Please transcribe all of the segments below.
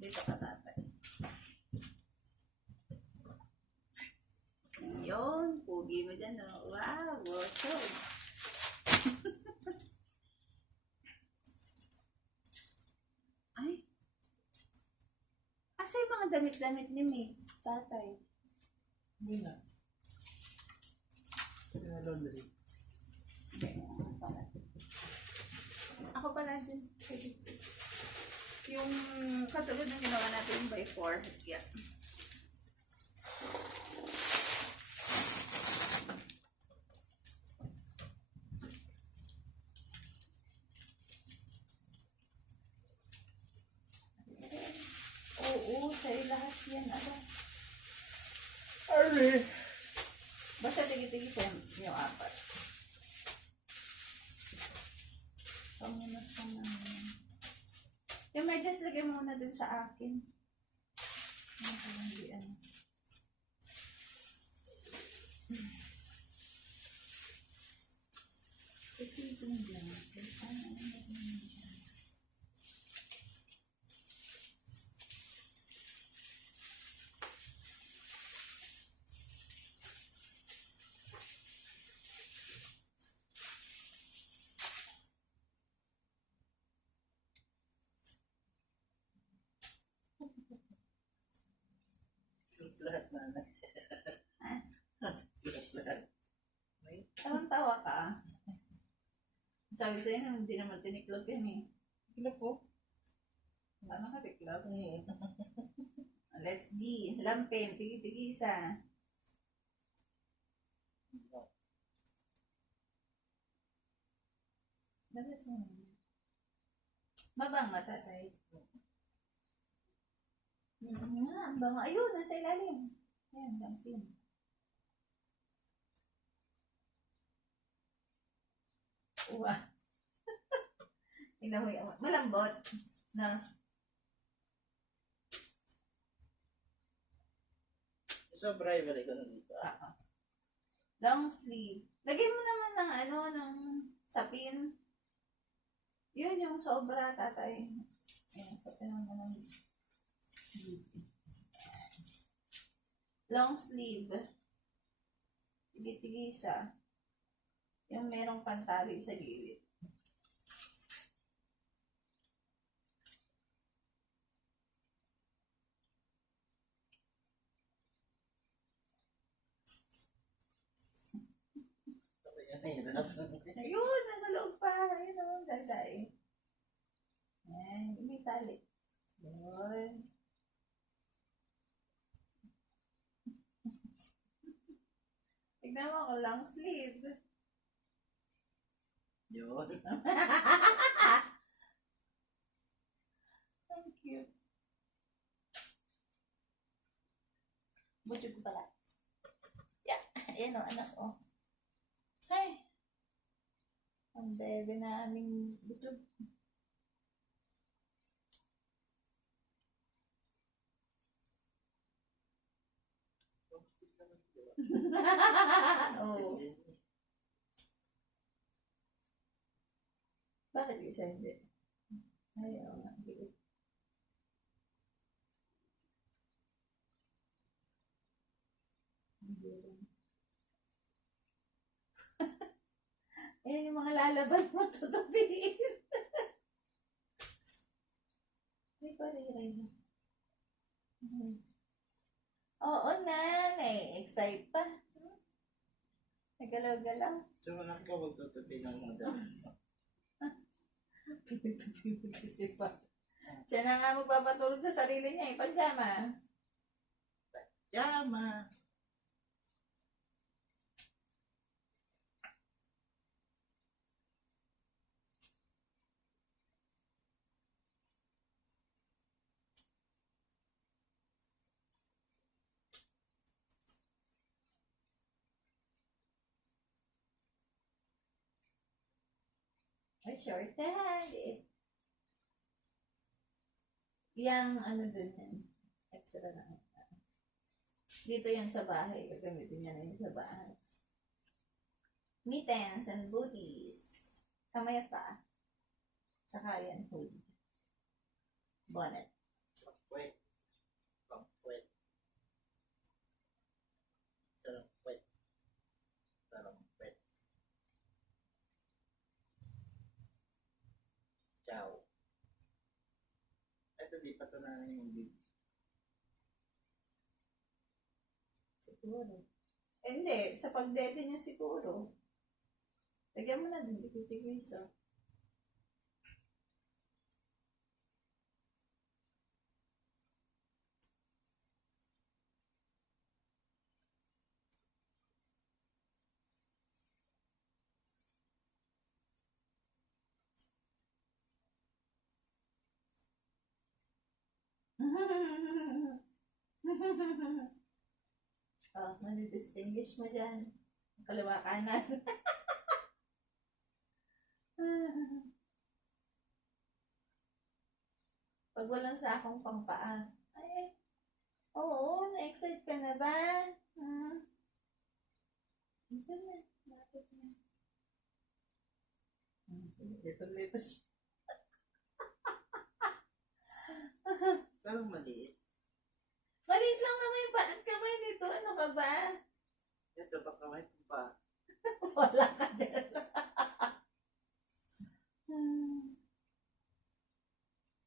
Dito ka tatay. Yun, pugi mo dyan, oh. Wow, water. Ay. Asa yung mga damit-damit ni Mix, tatay? Hindi na. Laundry. Ako pala dyan. Yung katulad ng ginawa natin by 4. Yeah. Oo, sa'yo lahat yan. Ano? Ari! Basta tigi-tigi sa yung 4. Pamunas ka naman. Yung medyas, lagay mo muna dun sa akin. Hindi ano. Kasi ito yung blanket. Ano yung Lahat na. Lahat. Anong tawa ka? Sabi sa'yo, hindi naman tiniklog yan eh. Ano po? Ano ka tiklog? Let's be. Lampin. Tigi-tigi isa. Labas mo. Mabang matatay. Nga, bang. Ayun, nasa ilalim. Ayan, lampin. Uwa. Tingnan mo yung malambot. Na. Sobra yung balik ko na dito. Long sleeve. Lagyan mo naman ng ano, ng sapin. Yun yung sobra, tatay. Ayan, sapin mo ng long sleeve. Tigit-tigisa. Yung merong pantali sa gilid. Ayun, nasa loob pa. Ayun o, ganda eh. Ayan, may tali. Ayun. Tignan mo ako, long sleeve. Yun. Thank you. Butchog pala. Yeah, ayan o, anak o. Ay. Ang bebe na aming butchog. Oo. Bakit isa hindi? Ayaw nga. Ayan yung mga lalaban mo, tutabihin. May pariray na. Oo na, excite pa. Nagalaw-galaw. So, anak ka, huwag tutupi ng model. Kasi pa. Siya na nga magpapatulog sa sarili niya, pajama. Yama! Ay, short hand eh. Yang ano dun yan. Extra na. Dito yan sa bahay. Gagamitin niya na yun sa bahay. Mittens and booties. Kamay at paa. Saka yan, hood. Bonnet. Wait. Pang-wet. Sarap wet. Sarap wet. Ciao. Ito di pa ito na yung big. Siguro. Eh, hindi. Sa pagdede niya siguro. Lagyan mo na din. Tigisa. Oh, mali-distinguish mo dyan. Kaliwa kanan. Pag walang sakong pangpaa. Ay, oo, na-excite ka na ba? Ito na, lapit na. Lito-lito siya. Parang maliit. Maliit lang naman yung kamay nito. Ano ka ba? Ito baka may pa. Wala ka dyan.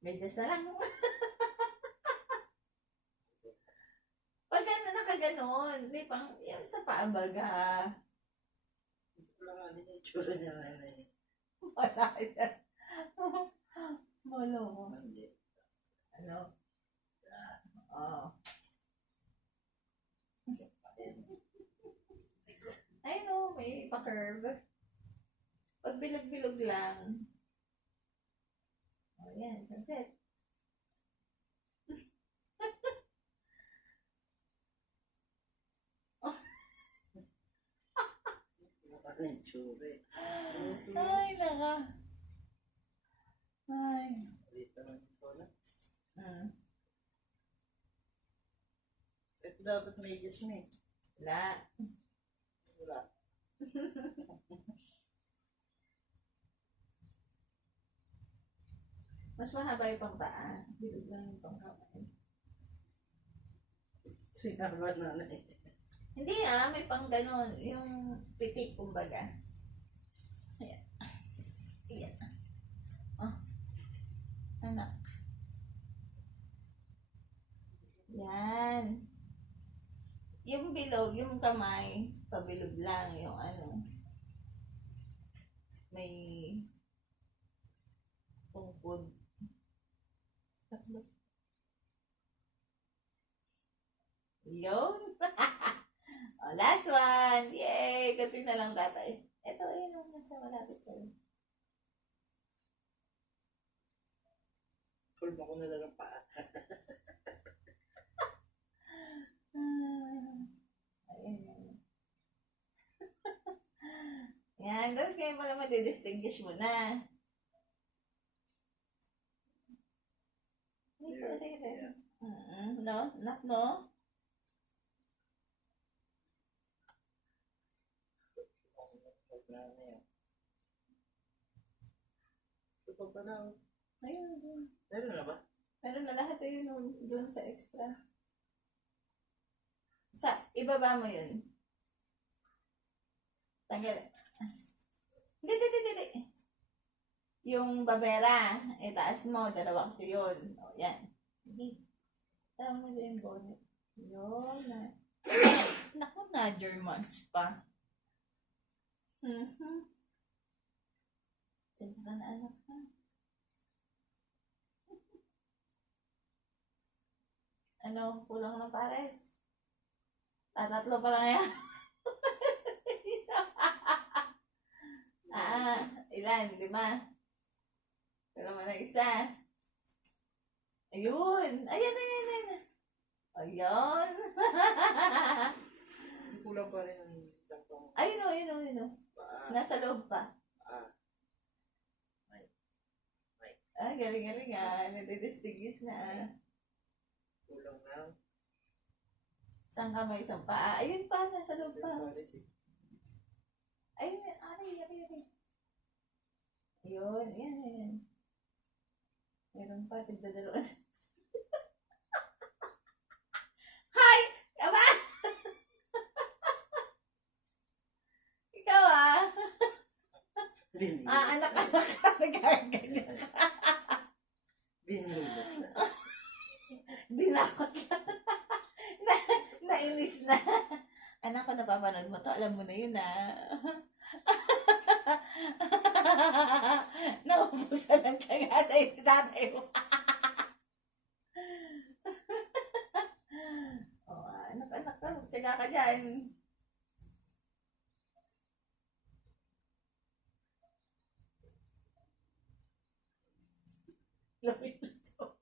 Medyas na lang. Pag nakaganon, may pang, yung sa paambaga. Hindi ko lang ano yung itsura niya ngayon eh. Wala yan. Molo mo. Hindi. Ano? Oo. Ay no, may pa-curve. Pag bilog-bilog lang. O yan, sunset. Ano yung itsura eh. Ay, naka. Ay. Maliit naman yung pala. Ito dapat may gis mo eh. Wala. Wala. Mas mahaba yung pangpaa. Bilog lang yung pangkamay. Sinama na na eh. Hindi may pang ganon. Yung pitik, kumbaga. Ayan. Ayan. Oh. Anak. Yan. Yung bilog, yung kamay, pabilog lang yung ano. May tungkod. Tatlo. Yun. Oh, last one. Yay! Kunti na lang tatay. Ito, ayun yung nasa malapit sa'yo. Kulma ko na lang ang paa. Ayan. Yan. Tapos kayo pala madidistinguish mo na. Hindi ko rin. No? Not no? Ito pa ba na? Ayun. Meron na ba? Meron na lahat yun doon sa extra. Ibaba mo yun. Tanggal. Hindi. Yung babera, itaas mo, dalawa kasi yun. O, yan. Hindi. Tama mo din yung bonnet. Yun na. Naku na, Germans pa. Tensya ka na, anak ka. Ano, kulang ng pares? Tatlo pa lang yan. Ilan? 5? Pero naman na isa. Ayun! Ayan. Ayun! Kulang pa rin ang isang pang Ayun. paa. Nasa loob pa. Paa. Galing nadidistinguish na. Kulang na. Isang kamay, isang paa. Ayun pa, nasa loob pa. Pares eh. Ayun. Ayun, yan. Meron pa, tigdadalawa. Binulot. anak-anak ka, nagkaganyan ka. Binulot na. Dinakot lang. Nainis na. Anak ko, napapanood mo to. Alam mo na yun, Naubusan ng tiyaga sa tatay mo. Anak ka, tiyaga ka dyan. Lapit na so.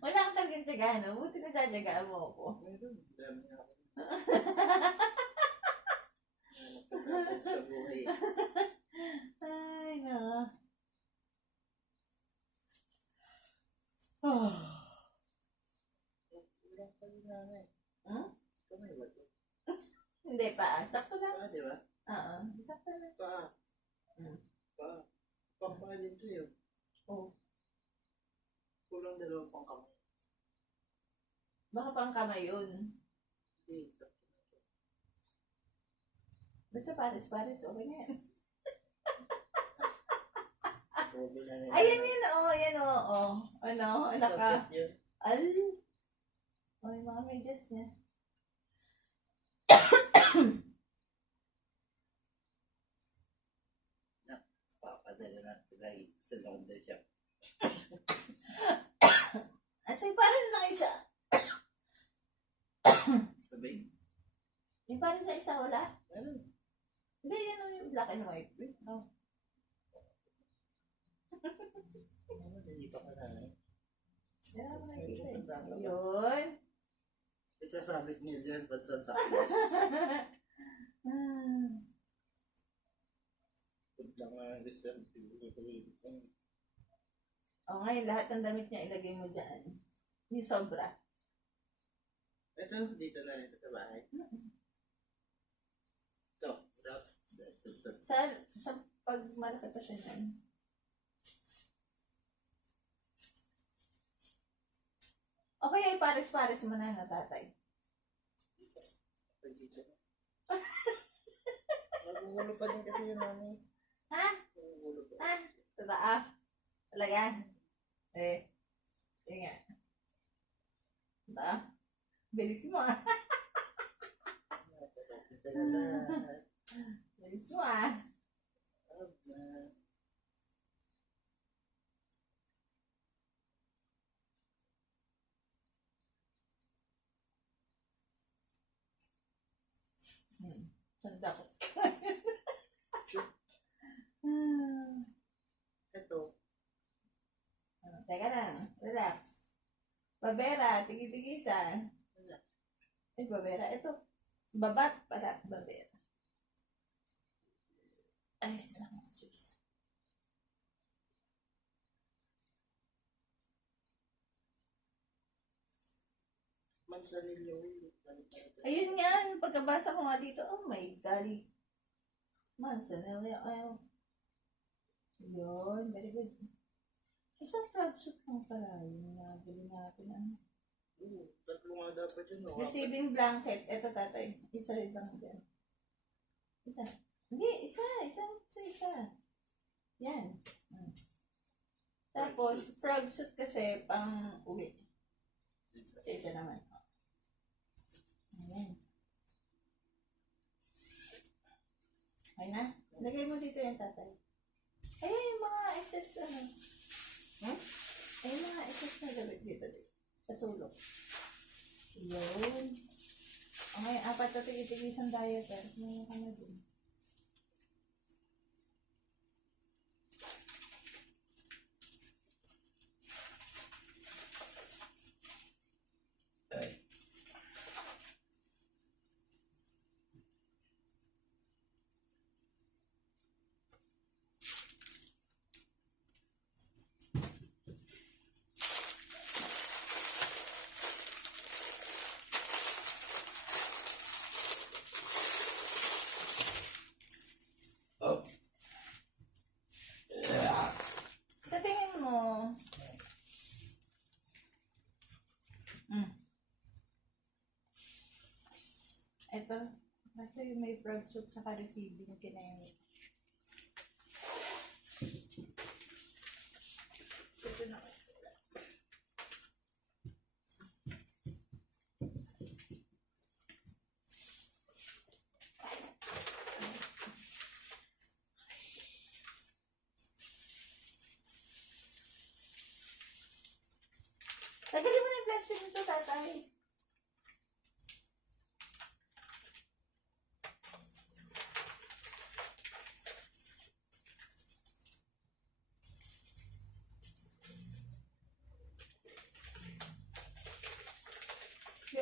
Wala kang talagang tiyaga, no? Buti na tiyagahan mo ako. Meron. Dami ako. Sa buhay. Ay, no. Wala pa rin nanay. Hmm? Kamay ba ito? Hindi pa. Sakto lang. Di ba? Oo. Sakto lang. Paa. Hmm. Paa. Pang din to yun. Oh. Kulang dalawang pang kamay. Baka pang kamay yun. Hindi. Basta pares-pares. Okay na yan. Probe na rin. Ayan yun, oh. Yan, oh. Ano? Anak ka. Subset yun. Al. Oh, yung mga medyas niya. Papadala na sila sa laundry shop. So, yung pares na isa. Sabay. Yung pares na isa, wala? Ano? Hindi, yan yung black and white. No. Ano? Hindi pa ka nanay. Yan ako nakikita eh. Santa Claus. Yun. Isasabit niyo dyan pag Santa Claus. Pag lang nga gusto, pili-pili. O ngayon, lahat ng damit niya ilagay mo dyan. Yung sobra. Ito, dito na rin sa bahay. Ito, Sa pag malaki pa siya yan. Okay, ay pares-pares mo na na tatay. Magugulo pa din kasi yun, mami. Ha? Magugulo pa. Ha? Totoo? Talaga? Yun nga. Totoo? Bilis mo Bilis mo Tanda ko. Ito, Teka lang. Relax. Babera, tigi-tigisan. Ay, babera. Ito. Babat pala. Babera. Ay, sila mga Diyos. mansanilyo. Ayun nga, yung pagkabasa ko nga dito, oh my golly. Manzanilla oil. Yun, very good. Isang frog soup lang pala yung nabili natin. Tatlo nga dapat yun. Receiving blanket. Ito tatay. Isa rin lang dyan. Isa. Hindi, isa. Yan. Tapos, frog soup kasi pang uwi. Isa naman. Ayan. Okay na? Lagay mo dito yan, tatay. Ayan yung mga excess, Ayan yung mga excess na gabit dito. Sa sulok. Yun. Okay, apat na tigil-tigisan diet. Mayroon ka na din. Sa tingin mo, ito, actually may frog soup sa receiving kinayang Tagalin mo na yung plastic nito, tatay.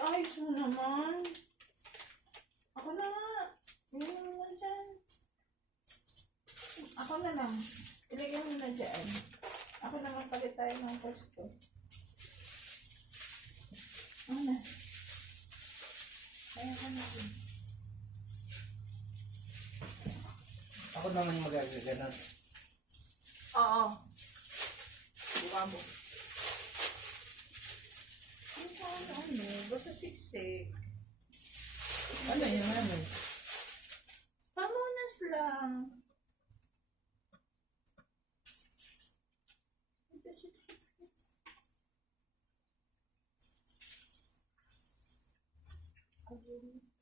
Ayos mo naman. Ako na nga. Ilagay mo na dyan. Ako na lang. Ilagay mo na dyan. Ako na lang palit tayo ng posto. Ano na? Kaya ka na. Ako naman magagaganap. Oo. Buka mo. Ano? Basta siksik. Ano yun, ano? Pamunas lang. Ito siksik. Ayun.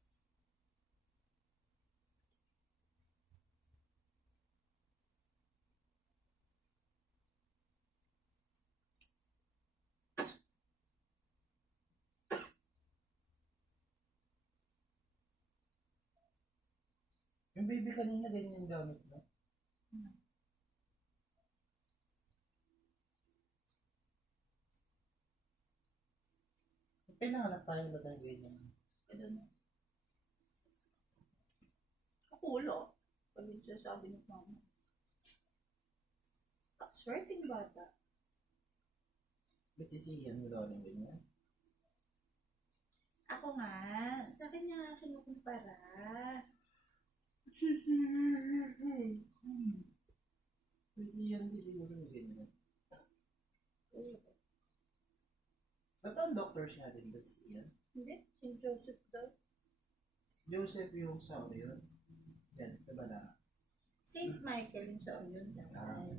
Yung baby kanina, ganyan yung gamit mo. Pinanganak tayo ba tayo ganyan? Ito na. Kakulo. Pag yung sasabi ng mama. Swerting bata. Ba't isiyan mo lang ng ganyan? Ako nga. Sa akin niya nga kinukumpara. Isiyan din siguro ng ganyan. Ba't ang doctors natin ba siyan? Hindi. Si Joseph daw. Joseph yung sa yun. Yan, sa bala. Saint Michael yung sa Orion Ah. tatay.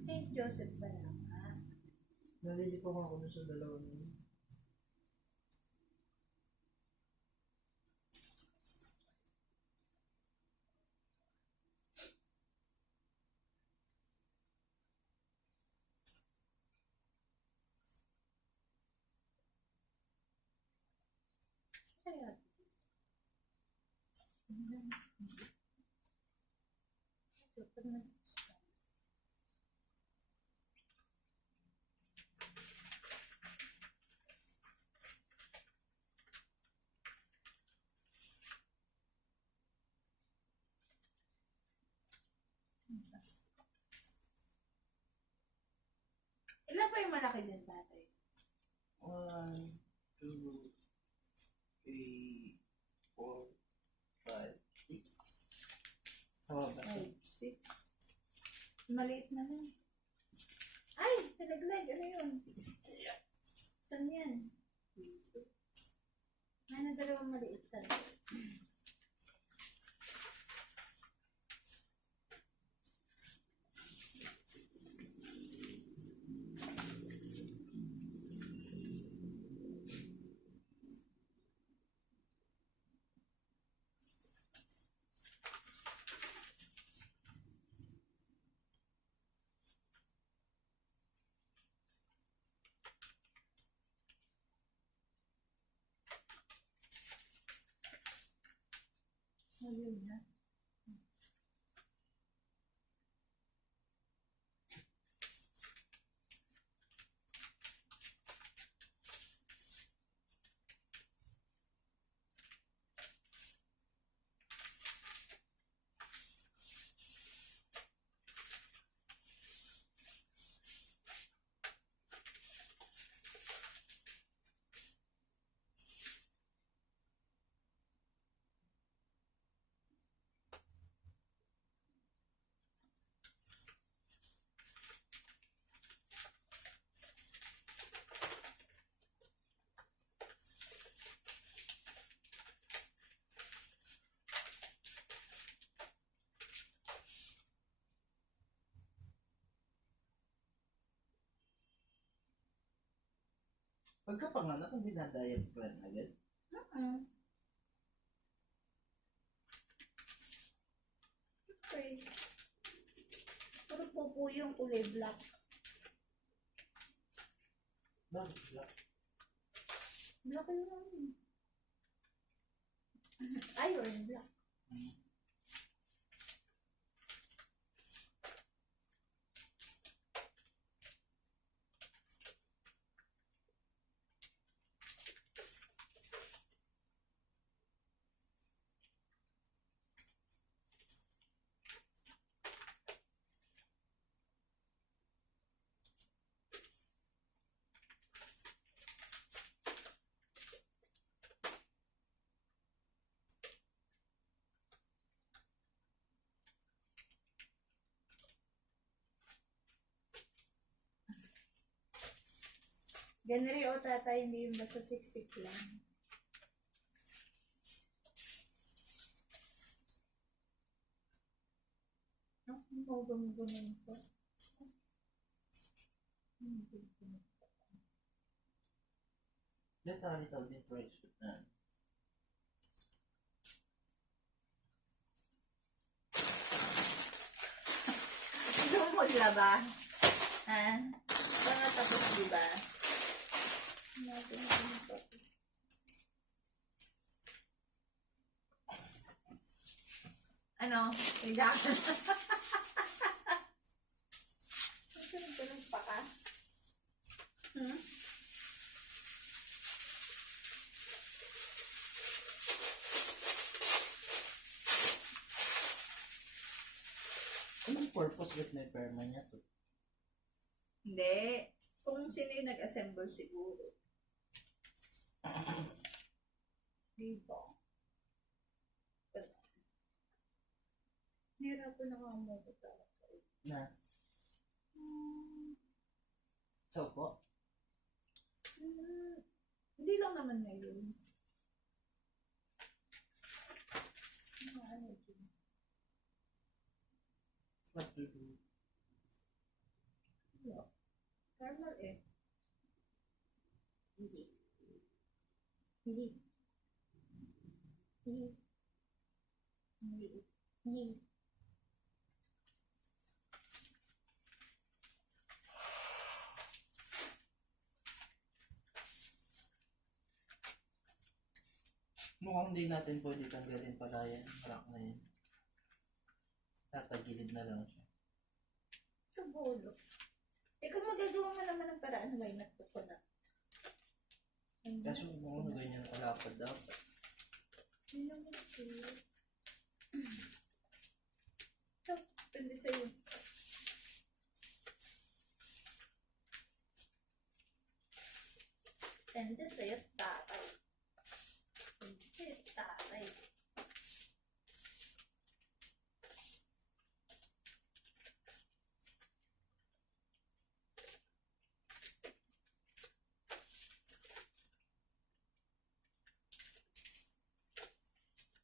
Saint Joseph ba naman? Nalilito ko ako sa dalawang yun. Kaya. Ilan pa yung malaki din, tatay? 1, 2, 3, 4, 5, 6. Oh, 5, 6. Maliit na lang. Ay! Talaglag. Ano yun? Saan yan? Ano dalawang maliit talaga? Ayun na. Pagkapanganak, hindi na-diet plan agad. Okay. Puro pupo yung kulay black. Bakit black? Black yun. Iron black. Ganri o tatay, hindi yung basta siksik lang. Ang magugunan ko. Dito nito din fresh food na. Gusto mo maglaba? Ha? Baka tapos, diba? Ano? Higa ka. Ganun pa ka? Hmm? Anong purpose with my perma niya to? Hindi. Kung sino yung nag-assemble siguro. Diba? Nahirapan na nga mo ko talaga. Na? So po? Hindi lang naman ngayon. Ano yun? What to do? Yeah. Normal eh. Hindi. Hindi. Hindi. Hindi. Hindi. Mukhang hindi natin pwede tanggalin pala yan. Crack na yan. Tatagilid na lang siya. Kabulo. Eh kung magagawa mo naman ng paraan, why not ko na? Kaso mukhang ganyan kalapad dapat. Hindi naman sila. So, pwede sa'yo. Pwede sa'yo, tatay. Pwede sa'yo, tatay.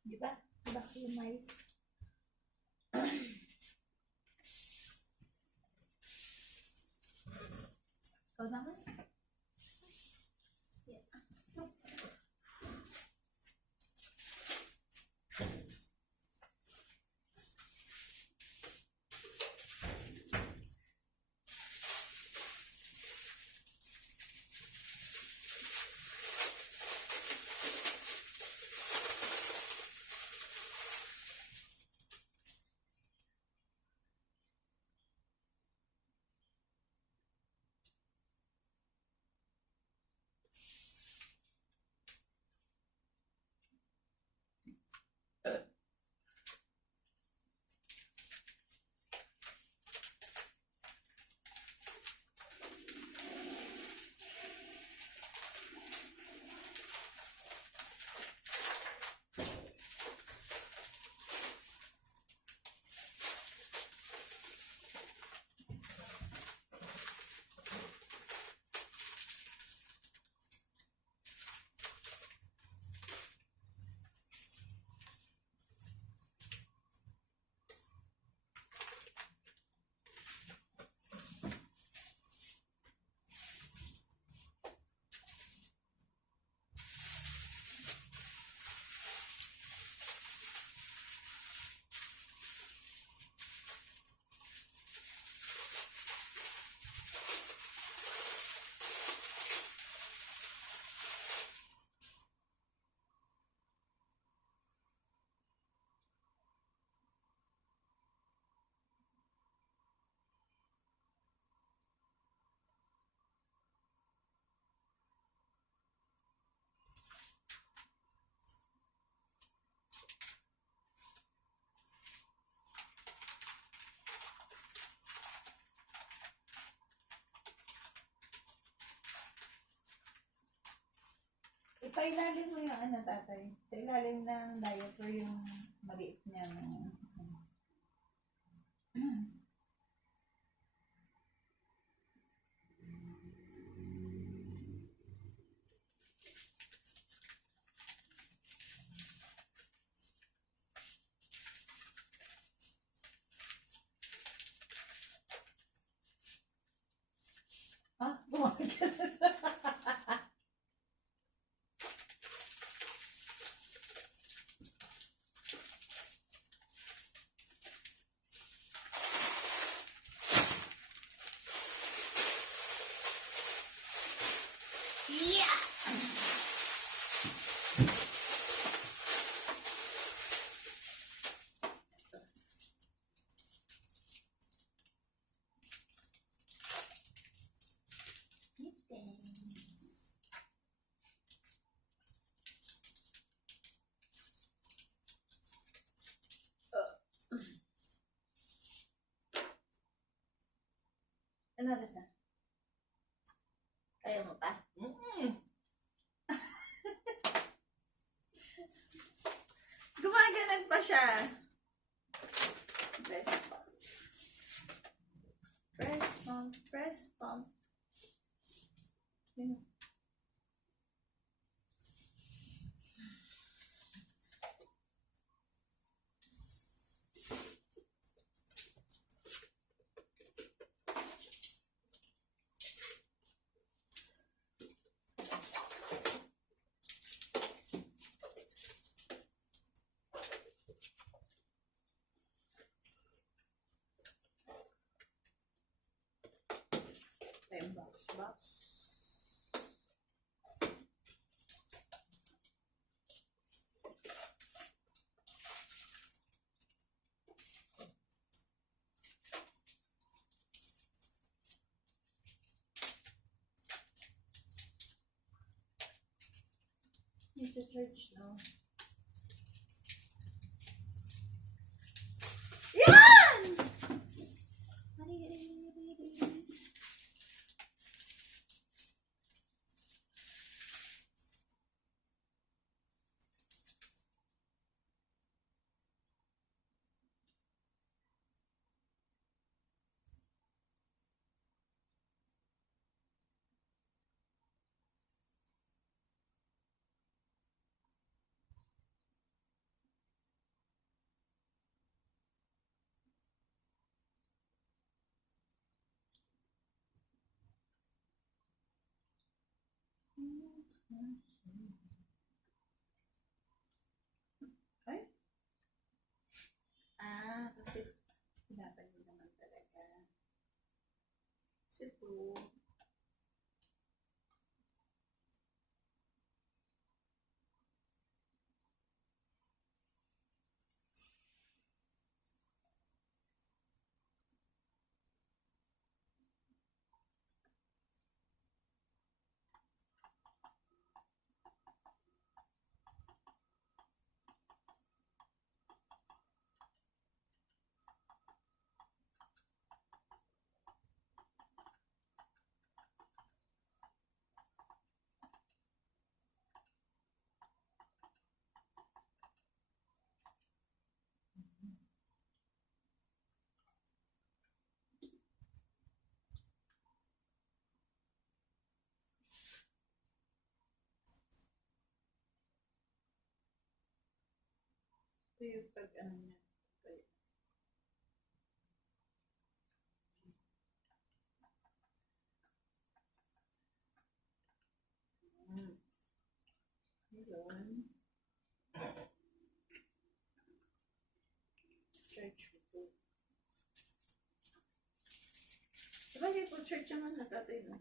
Diba? Diba kumays? Ikaw naman? Yeah. Ipailalim mo yung ano, tatay. Sa ilalim ng diaper yung maliit niya. Ah, bumagal. Yeah! Ano oras na? Kaya mo pa? Gumaganan pa siya. Breast pump. Breast pump. Breast pump. Yun. Time box. Need to church now. Yan! Ay? Ah, kasi dapat yun naman talaga. Kasi po, ito yung pag ano niya. Ito yun. Yun. Church po. Sabagay po, church naman natatay na.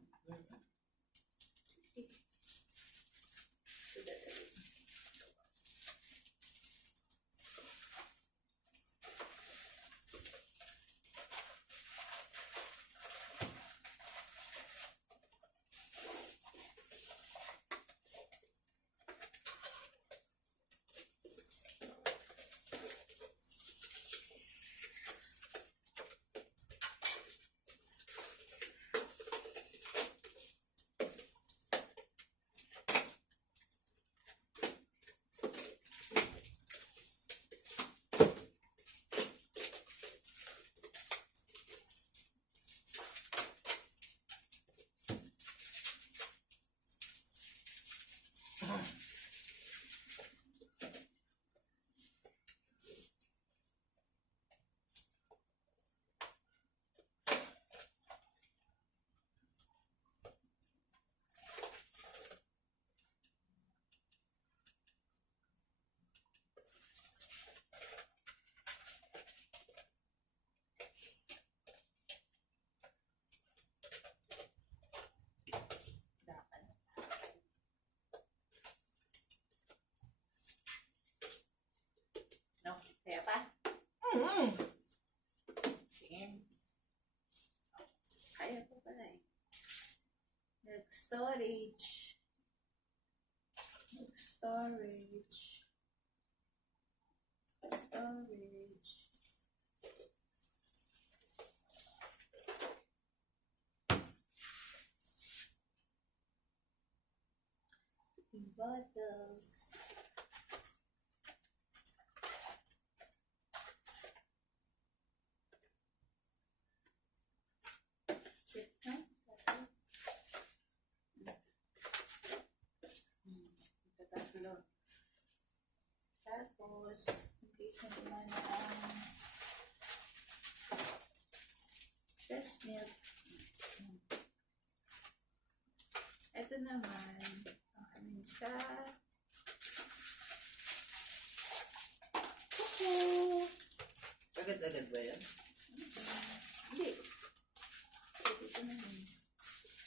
Storage. Storage. Storage. Bottles. Check na. Ito tatlo. Tapos, in case na naman ang breast milk. Ito naman, ang aming sa kuko. Agad-agad ba yan? Hindi. Ito naman.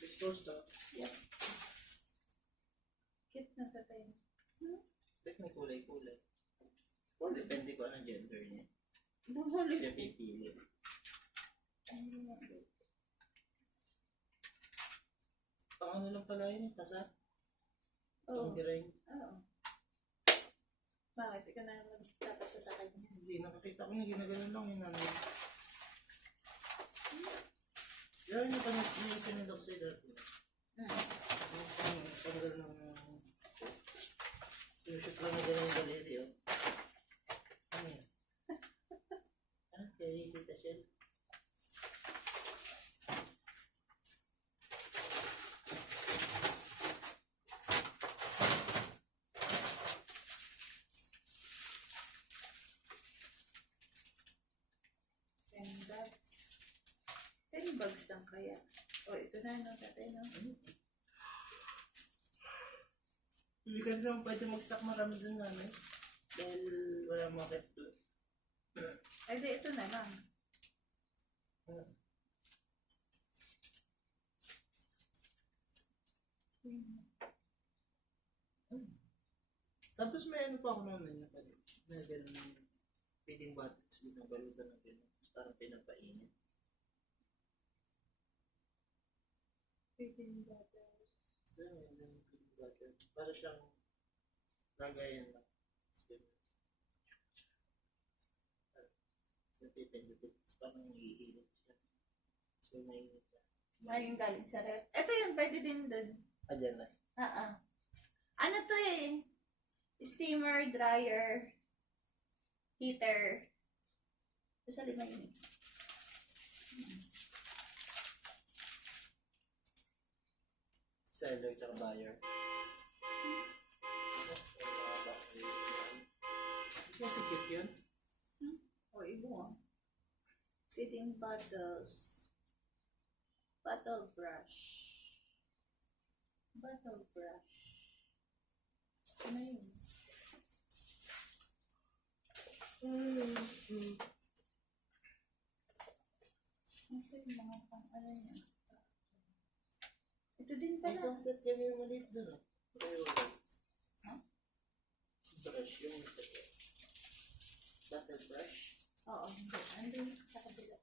Disposed to? Yep. Cute na tatay. Ba't may kulay-kulay? Depende ko anong gender niya. Bumuli. Siya pipili. Pang ano lang pala yun eh, tasa? Oo. Pang grind. Oo. Bakit? Ikaw na magtatasa sa kanya. Hindi, nakakita ko na ginaganon lang yung nanay. Yan yung pinag-pinag sa'yo dati. Yung tanggal ng sinushoot lang na gano'n yung galeri, oh. Ano yan? Kay Tita Shell. Ten bags lang kaya. O, ito na, no, tatay, no? Hindi ka naman pwede mag-stock marami dun namin. Dahil wala market doon. Ay, di, ito na lang. Tapos may ano pa ako naman na gano'n feeding bottles, binabalutan ng gano'n. Parang pinapainit. Feeding bottles. Feeding bottle. Para siyang lagayan lang. Napipindutin. Tapos parang nag-iinit siya. So mainit siya. May galing sa ref. Ito yun, pwede din dun. Dyan na. Ano to eh? Steamer, dryer, heater. Ito sa lima yun. Seller tsaka buyer. Kasi cute yun. O, ibo nga. Feeding bottles. Bottle brush. Bottle brush. Ano yun? Ito yung mga pang ano niya. Ito din pala. Isang set yan yung maliit doon. Pero Ha? brush yung bottle brush. Oo, hindi. Andun sa kabila.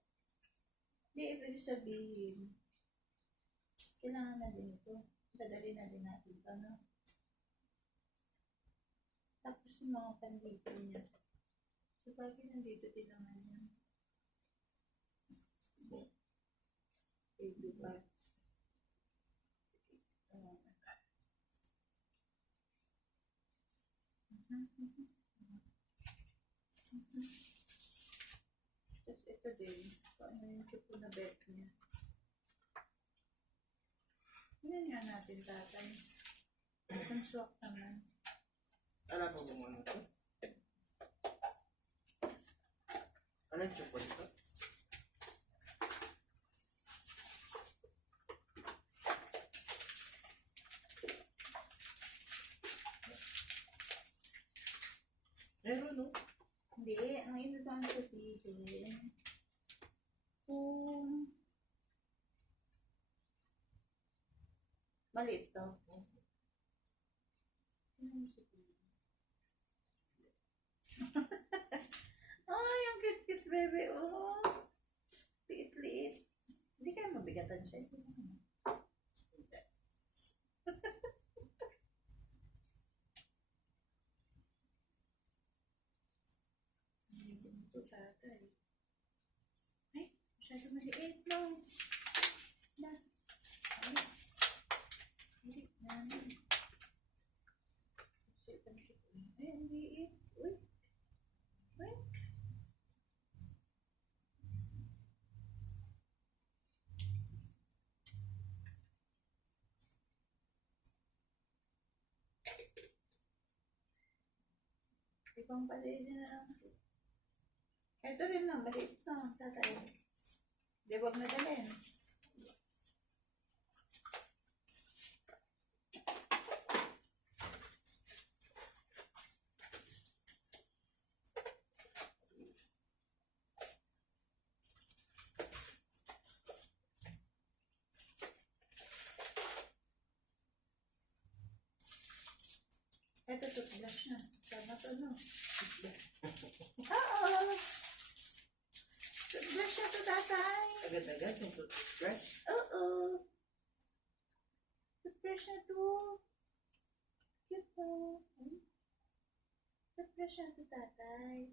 Hindi, ibig sabihin, kailangan na din ito. Dadali na din natin ito, no? Tapos yung mga pandito niya. So, bagay nandito din naman yan. Baby bag. Tapos ito din. Paano yung tipo na bed niya? Yan nga natin, tatay. Kung swak naman. Alam mo kung ano ito? Ano yung chocolate ito? Meron, no? Hindi, ang ino lang sabihin, kung maliit to. Ay, ang cute-cute bebe, oh. Liit-liit. Hindi kaya mabigatan siya. Hindi. no. Na. Ay. Hindi namin. Ay, ang liit. Uy. Uy. Ibang paliit na lang. Ito rin na, maliit na. Tatay. Di wag na dalhin. Ito, toothbrush na. Tama to, no? Oo! Toothbrush na to, tatay. Agad-agad yung toothbrush. Oo! Toothbrush na to. Cute po. Toothbrush na to, tatay.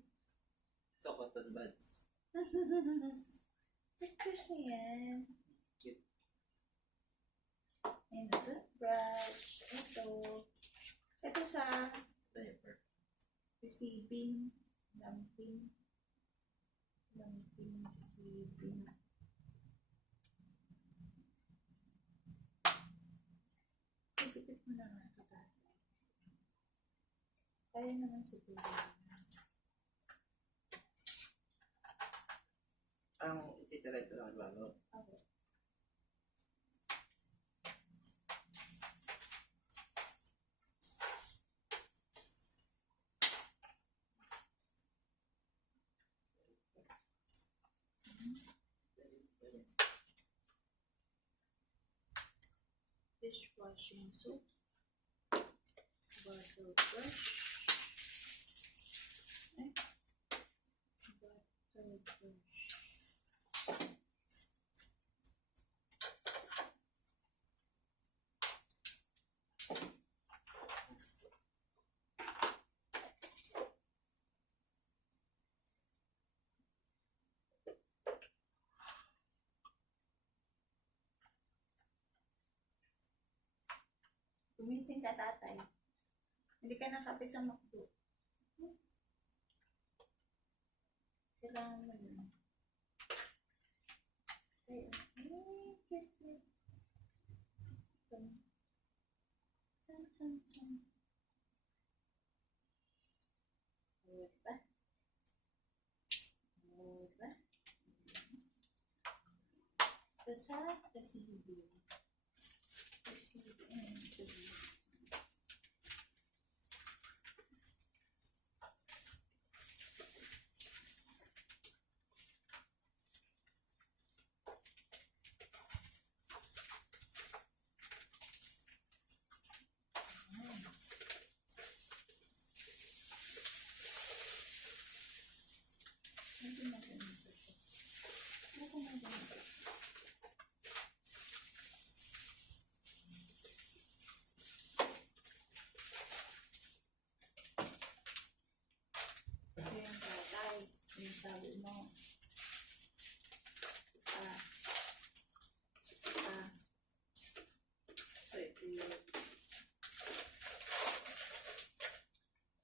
Ito, cotton buds. Toothbrush na yan. Cute. Ayan na, toothbrush. Ito. Ito sa Diaper. receiving. Lamping. Lamping. Receiving. Pagkipit mo na nga ito, tatay. Kaya naman siguro. Ang ititira ito lang bago. Okay. Dishwashing soap. Bottle brush. Bottle brush. Gumising ka, tatay. Hindi ka nakape sa McDo. Kailangan mo yun. Ay, cute. Chan. Diba? Ito sa receiving. Ayan, tatay. Yung sabi mo. So, ito yung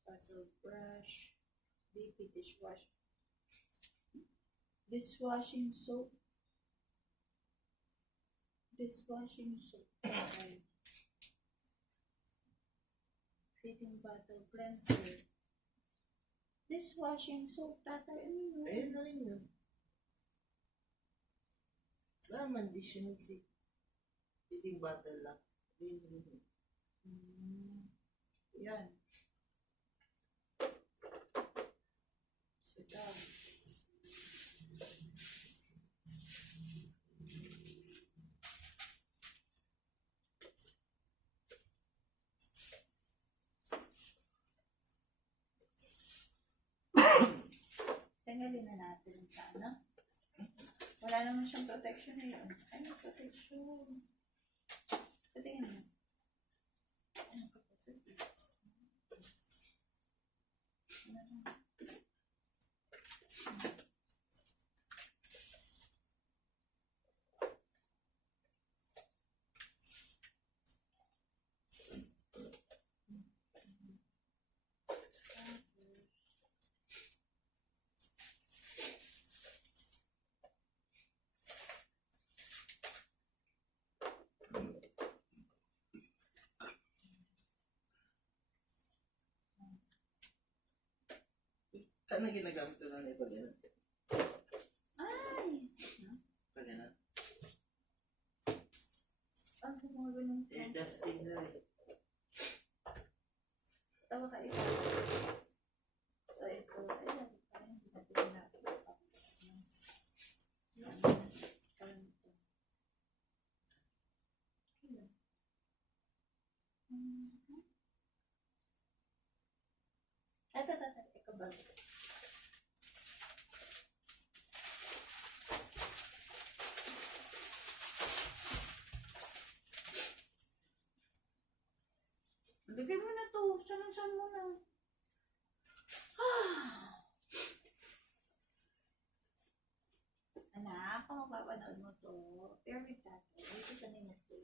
bottle brush. BP dishwashing soap. Okay. Feeding bottle cleanser. Dishwashing soap, tatay. Ano yun? Ayun na rin yun. Naman, dish yung isip. Feeding bottle lang. Ayun. Yan. Sit down. Tanggalin na natin sa ano. Wala naman siyang protection na yun. Ano protection? Patingin mo. Ano ka pa sa dito? Saan na ginagamit ito ng ito? Ay! Pag ganun. Ang mga ganun po. Air dusting na eh. Tawa ka ito. So, ito. Ayan. Hindi natin ito ba? Bigay mo na to. Saan mo na. Anak, kung mapapanood mo to, pero with tatay, dito sa name mo to.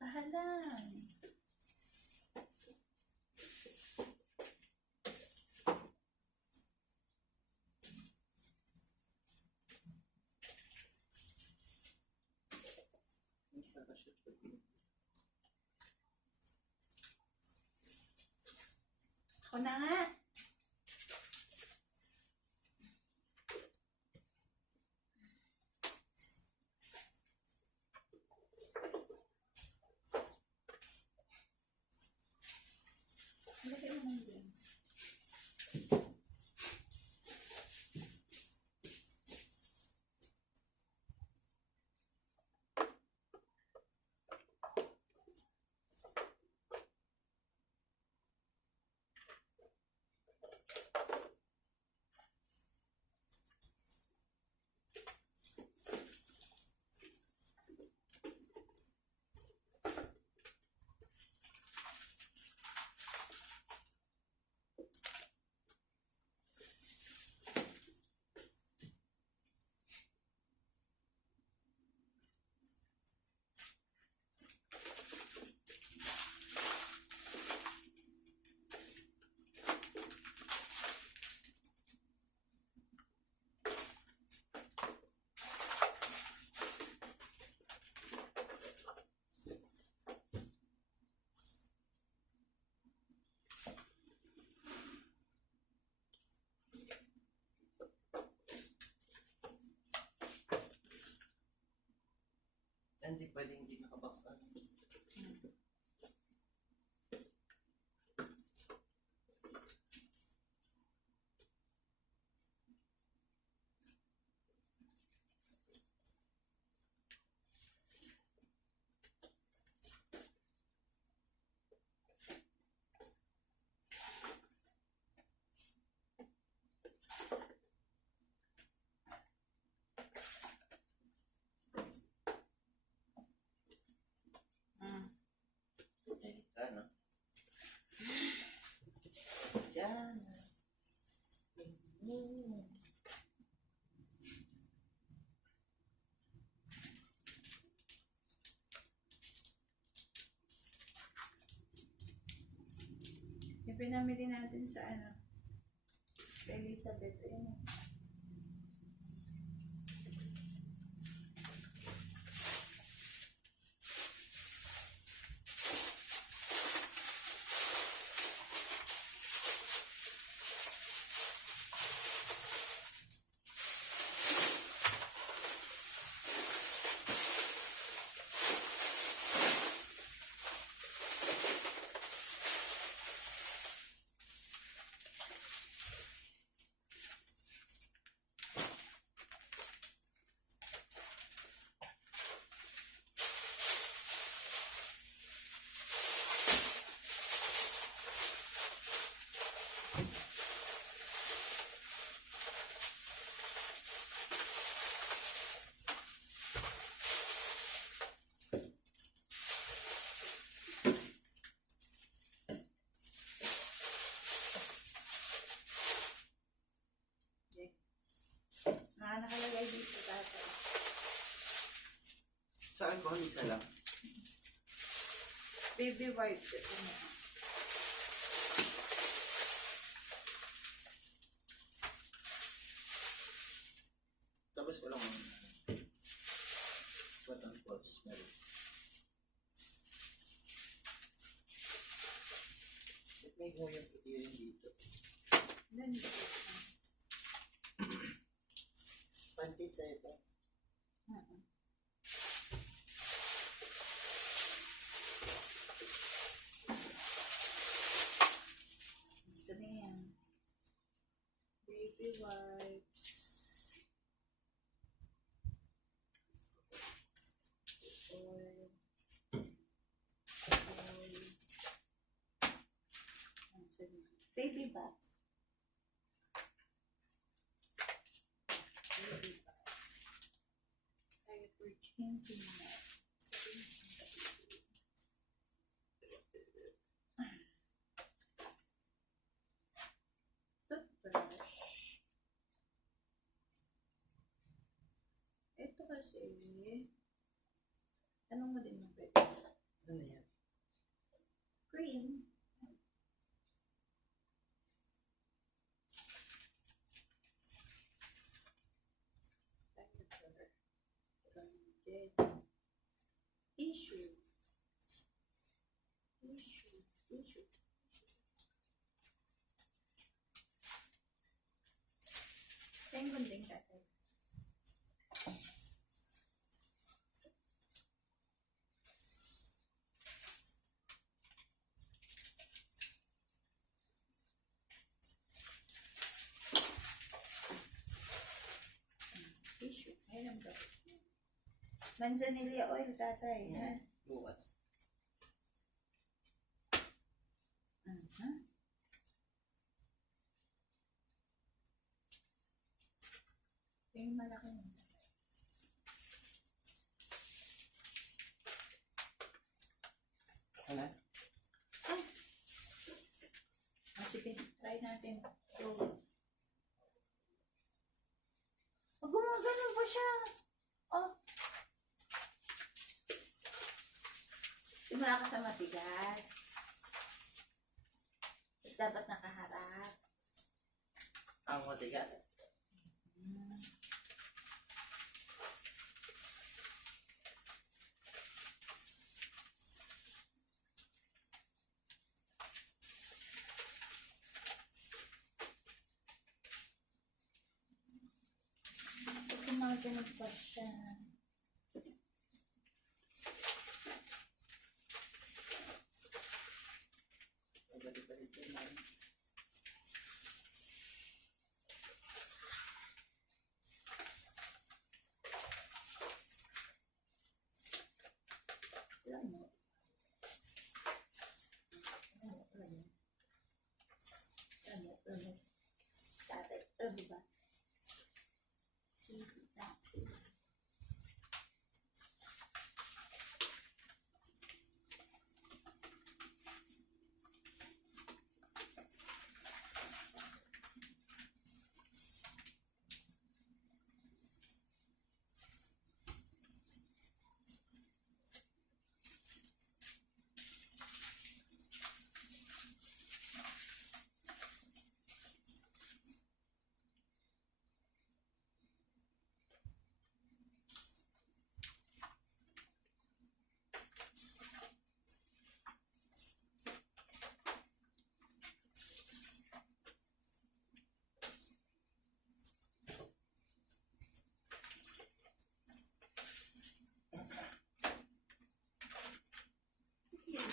Tahalan. Hindi ka ka-shoot pag Ako na nga. Lagay mo lang din. hindi pwedeng hindi nakabaksan. Ano? Diyan. Yung pinamili natin sa ano, kay Elizabeth, yun. Nakalagay dito tatay. Sa alcohol, isa lang. Baby wipes. Ito na. Tapos walang cotton balls. Meron. may nguyang puti rin dito. Ganda. Pantit sa ito. Uh-uh. Ito na yan. Baby wipes. Oil. Baby bath. Baby bath. Diaper changing mat. Toothbrush. Ito kasi, tanong mo din mo pwede. Ano yan? Cream. Tissue. Tissue. Tissue. Ito yung gunding tatay. Tissue. Ayan ang gawin. Manzanilla oil, tatay. Ha? Bukas. Uh-huh. Ito yung malaki mo. Ano? Ay! Sige, try natin. So, gumagano ba siya? Oh. Simula ka sa matigas. Tapos dapat nakaharap. Ang matigas. Gumagano ba siya? Balik-balik yun lang. Lamot. Lamot. Tatay, diba?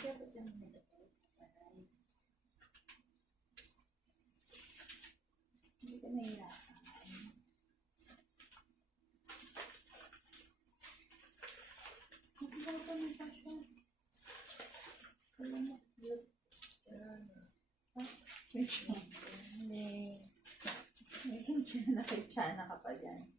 Dapat naman nilagay. Hindi ka nahihirapan. Magkakita ng pasyon. Alam mo, look. May kintsana ka pa dyan.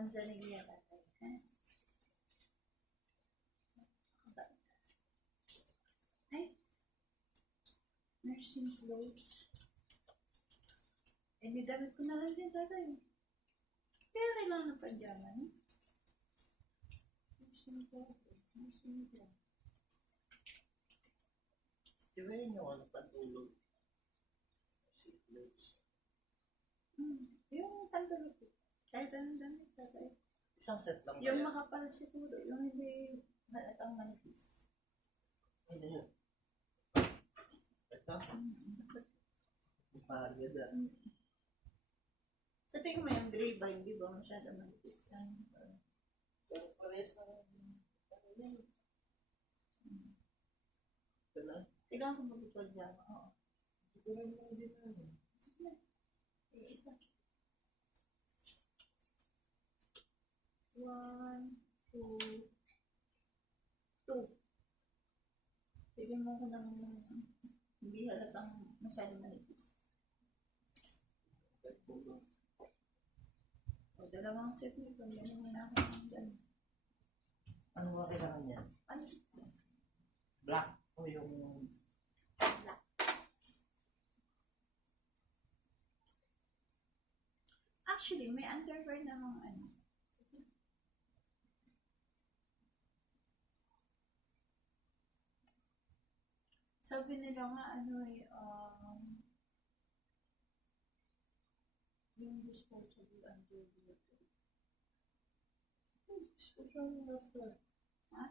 Manzanilla tatay. Ha? Ay, nursing clothes. Eh, di damit ko na lang din tatay. Kaya kailangan ng pajama, no? Nursing clothes. Nursing clothes. Di ba yun yung ano, pantulog? Seatbelts. Yung pantulog ko. Kahit anong damit tatay. Isang set lang Yung kaya? makapal siguro. Yung hindi halatang manipis. Ano yun? Ito? Pagod ah. Sa tingin mo yung gray ba, hindi ba masyado manipis yan? Pero parehas na ano yun? Ito na? Kailangan ko mag-ipag jama. Oo. Ito rin mo din na. Sige na. Isa. 1, 2, 2. Tignan mo ko ng hindi halatang masyado manipis. O, dalawang set nito. Yan yung ako ng dyan. Ano ba kailangan niya? Ano? Black o yung... Black. Actually, may underwear namang ano. Sabi nila nga ano eh, yung disposable underwear. Disposable doctor. Ha?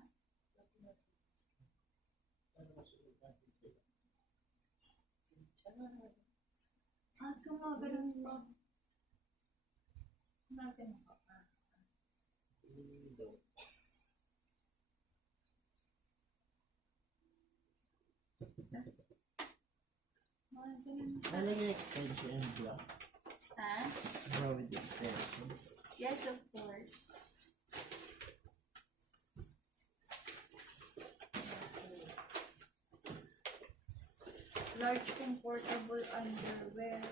Ano ba sulit natin sila? Kung mga ganun ba? Natin ako. Hindi daw. Mga ganun. Ano yung extension block? Ha? Bro with extension. Yes, of course. Large comfortable underwear.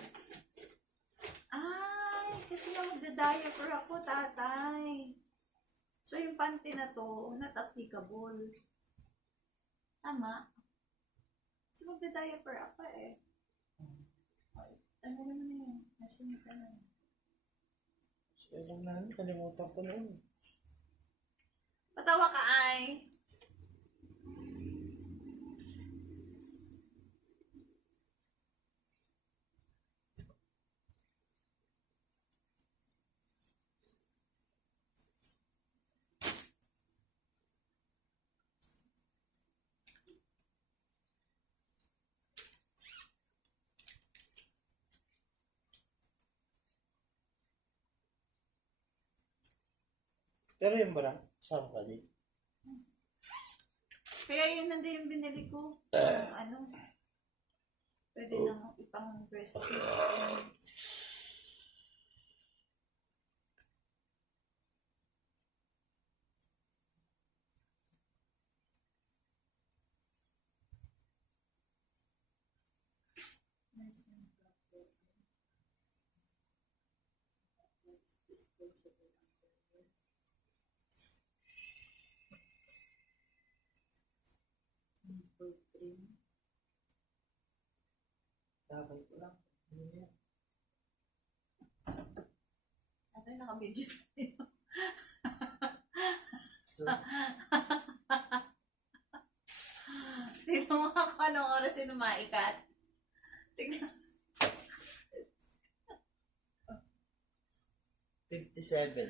Ay, kasi nga magda-diaper ako, tatay. So, yung panty na to, not applicable. Tama? Kasi magda-diaper ako eh. Ay, ano naman yun? Nasunod ka na. So, alam namin, kalimutan ko na yun. Patawa ka ay. Pero yung bra, saan ka din? Kaya yun nandun yung binili ko. Yung ano. Pwede nang ipang breastfeed. Dabay ko lang. Ano yan? Ate, naka-video tayo. So, Tignan mo ako anong oras yung maikat. Tignan. 57.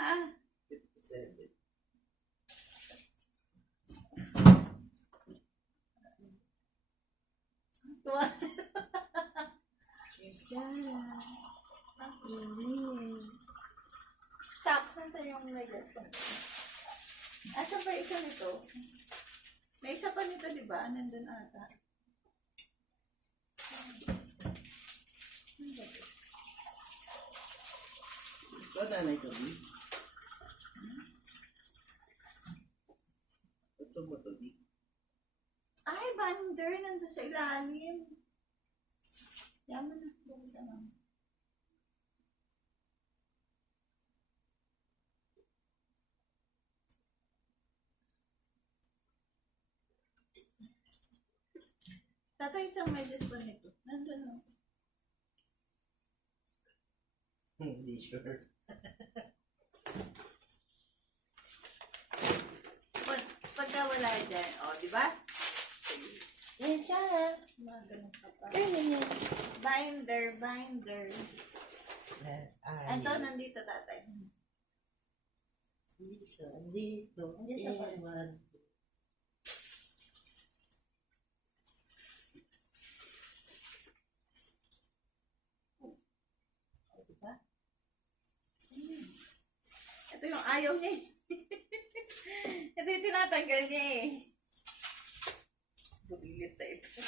Ha? 57. Tuwa. Saks na sa yung megas. Asa pa isa nito? May isa pa nito, di ba? Nandun ata. Ito, nanay ko din. Ito mo to, di. Ay, bander. Nandun sa ilalim. Yaman na. Buksan lang. Tatay, isang medyas pa nito. Nandun o. Hindi sure. Pagka wala dyan, o, di ba? Yan siya. Mga ganun ka pa. Yan. Binder. Ay. Ito, nandito, tatay. Dito. Yes, sir. Ewan. O, di ba? Ito yung ayaw niya eh. Ito yung tinatanggal niya eh. Bulilit na ito.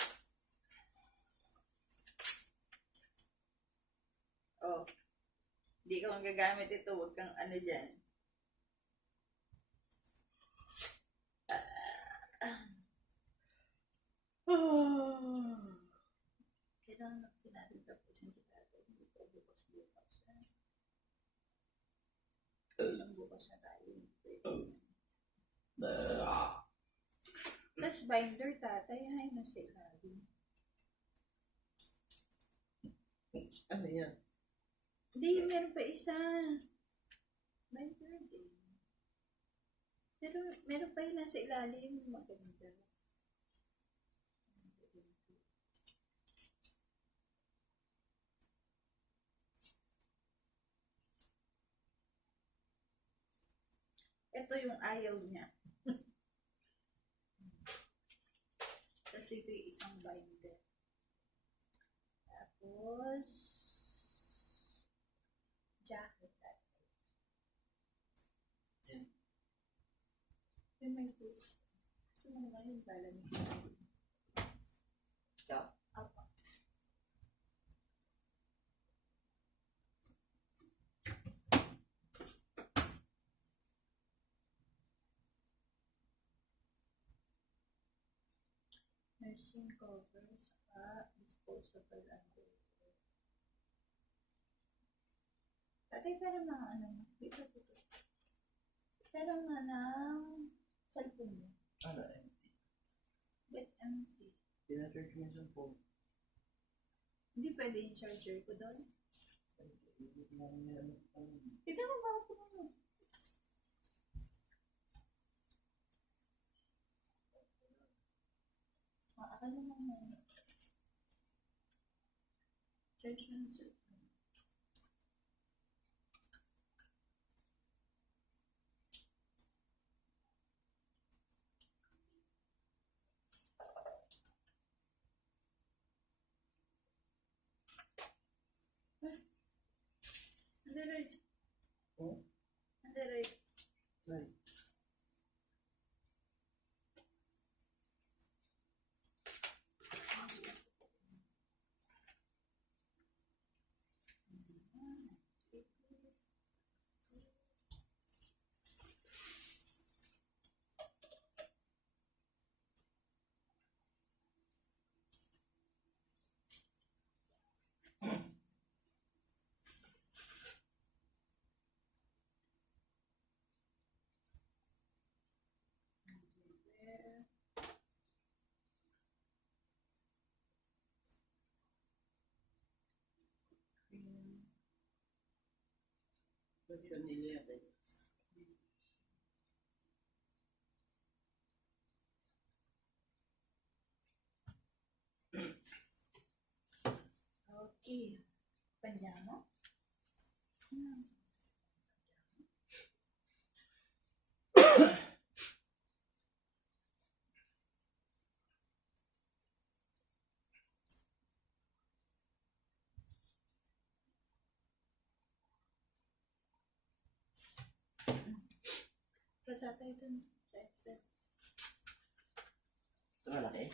Oh. Hindi ka magagamit ito. Huwag kang ano dyan. Kailangan sinabi tapusin kita. Hindi ko bukas. Isang bukas na tayo. Plus binder, tatay. Ay, nasa ilalim. Ano yan? Hindi, meron pa isa. Binder din. Pero meron pa yung nasa ilalim. Maganda. Ito yung ayaw niya. Tapos ito yung isang binder. Tapos, jacket. Yan. Yung may boots. Gusto mo naman yung balang. Ikaw? Apa. Nursing cover sa disposable underwear. Tatay, pero mga ano, dito. Pero nga ng cellphone mo. Ano? Get empty. Pinatouch mo yung phone. Hindi pwede yung charger ko doon. Hindi namin yan. Tignan mo ba ako mo? Akala mo mo. Charge mo yung cellphone. Underrated. Oh? Underrated. Ay. Version 11. Okay. Panjama? Tatay dun. Ito malaki?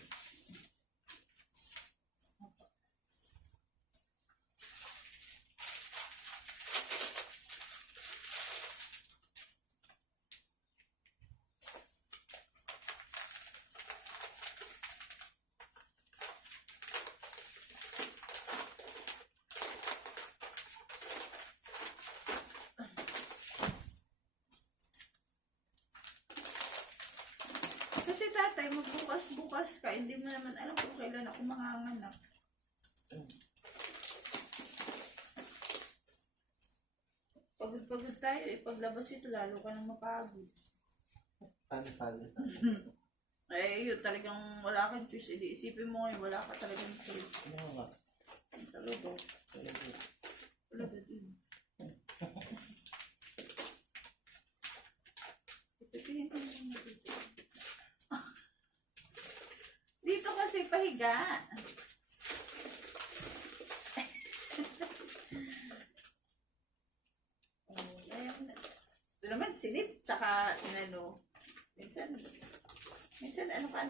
Kasi tatay, tayo magbukas-bukas ka. Hindi mo naman alam kung kailan ako manganganak. Pagod-pagod tayo eh. Paglabas ito, lalo ka nang mapagod. Pali-pali. Eh, yun talagang wala kang choice. Hindi isipin mo ngayon, wala ka talagang choice. Ano nga? Talaga. Talaga din. Ipipiliin ko naman dito. Dito kasi pahiga. Ito naman silip, saka minsan ano ka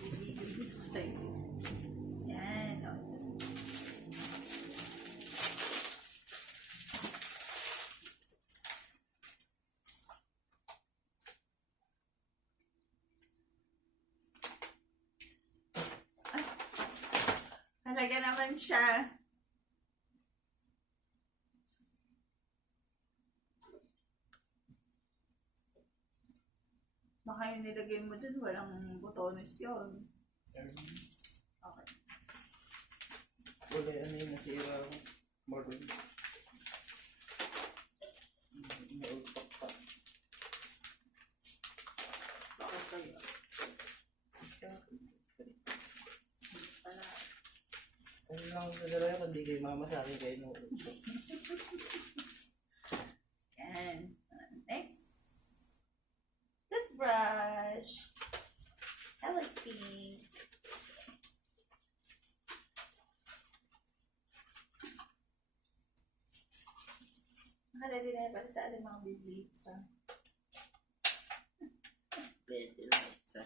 bibigyan ko sa'yo. Yan, o. Halaga naman siya. Baka yung nilagay mo dun, walang botones yun. Okay. Wala ano yung nasira ako. Marun. Naulpak pa. Baka sa'yo. Ano lang ang nadala yun, kundi kay mama sa akin kayo naulpak. Yan. Next. Toothbrush. Hello Pink. Nakalagay na yan para sa ating mga visits. Pwede lang isa.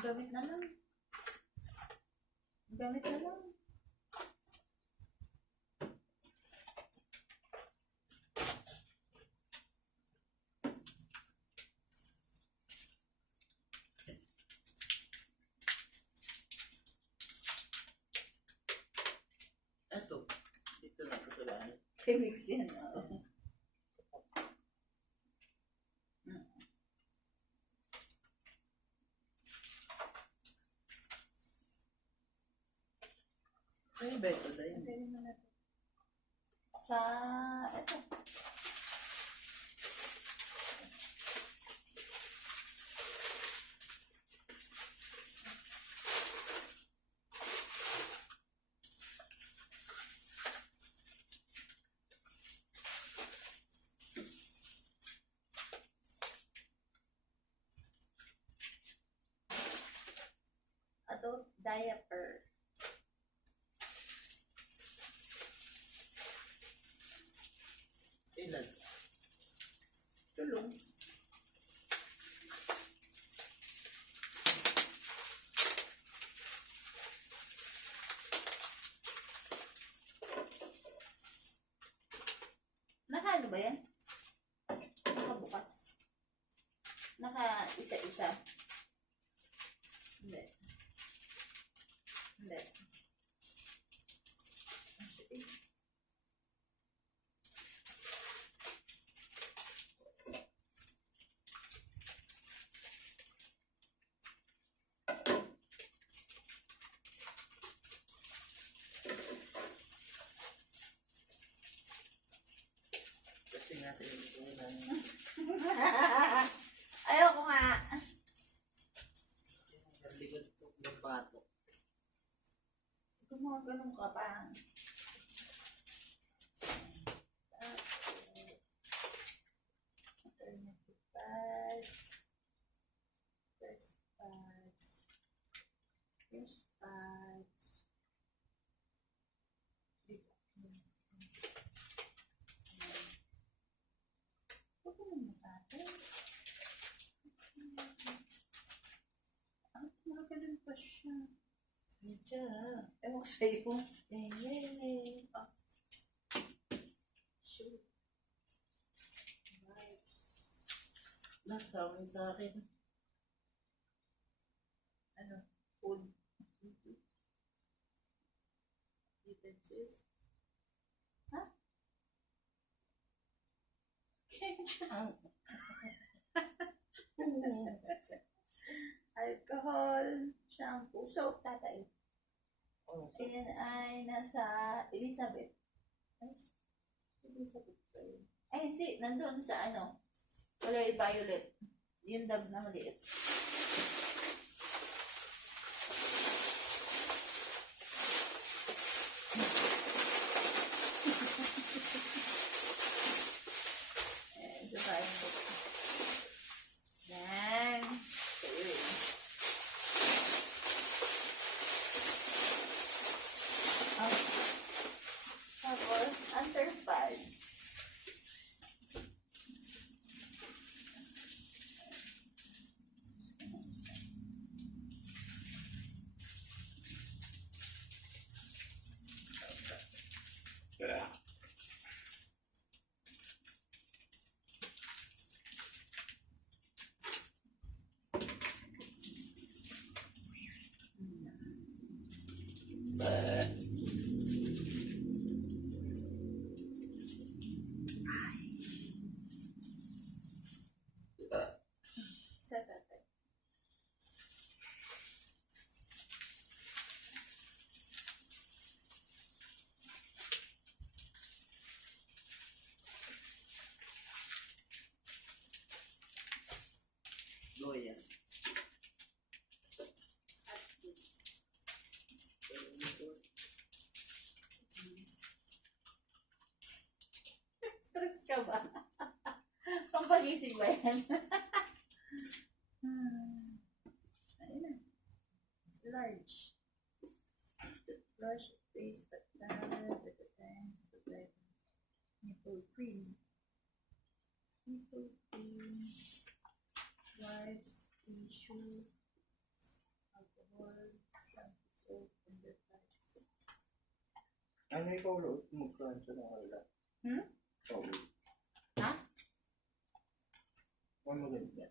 Gamit na lang. Gamit na lang. Ito. Dito na katulaan. Chemix yan. Oo. Ay, beto dahil. Sa, ito. Adult diaper. Ilan? Tulong. Naka ano ba yan? Nakabukas. Naka isa-isa. Hindi. Hindi. Kasi natin yung ulan. Ayoko nga. Yung likod ko ng bato. Gumawa ganun ka pa. First pads. Huwag ko naman natin. Nakagalan pa siya. Medya. Ewan ko sa'yo. Eh. Shoot. Vibes. Nasama sa akin. Ano? Food. Utensils. Ha? Alcohol, shampoo, soap, tatay. Oh, Yan ay nasa Elizabeth. Ay, Elizabeth ba yun? Ay, hindi. Nandun sa ano. Kulay violet. Yung dab na maliit. Ayan, sa violet. Yan. Ayun. Tapos, underpads. Sa tatay. Goya. Stress ka ba? Pampagising ba yan? Ayun na. Large. Brush, face, nipple cream. Nipple cream. Wipes, tissue, alcohol, shampoo, soap, underpads. Ano ikaw ulit magkanto ng wala? Hmm? Oo. Ha? Ano maganda?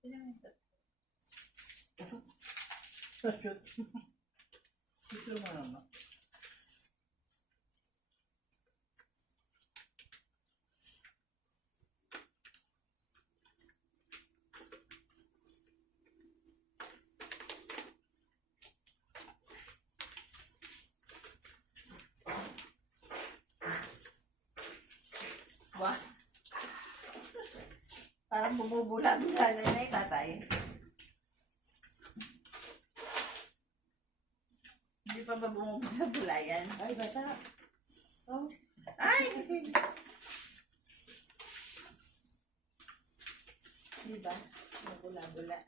Yun naman ito. Shoot. Ito mo naman. Ba? Parang bumubula-bula na yun eh, tatay. Hindi pa ba bumubula-bula yan? Ay, bata. Oh. Ay! Diba? Bumubula-bula.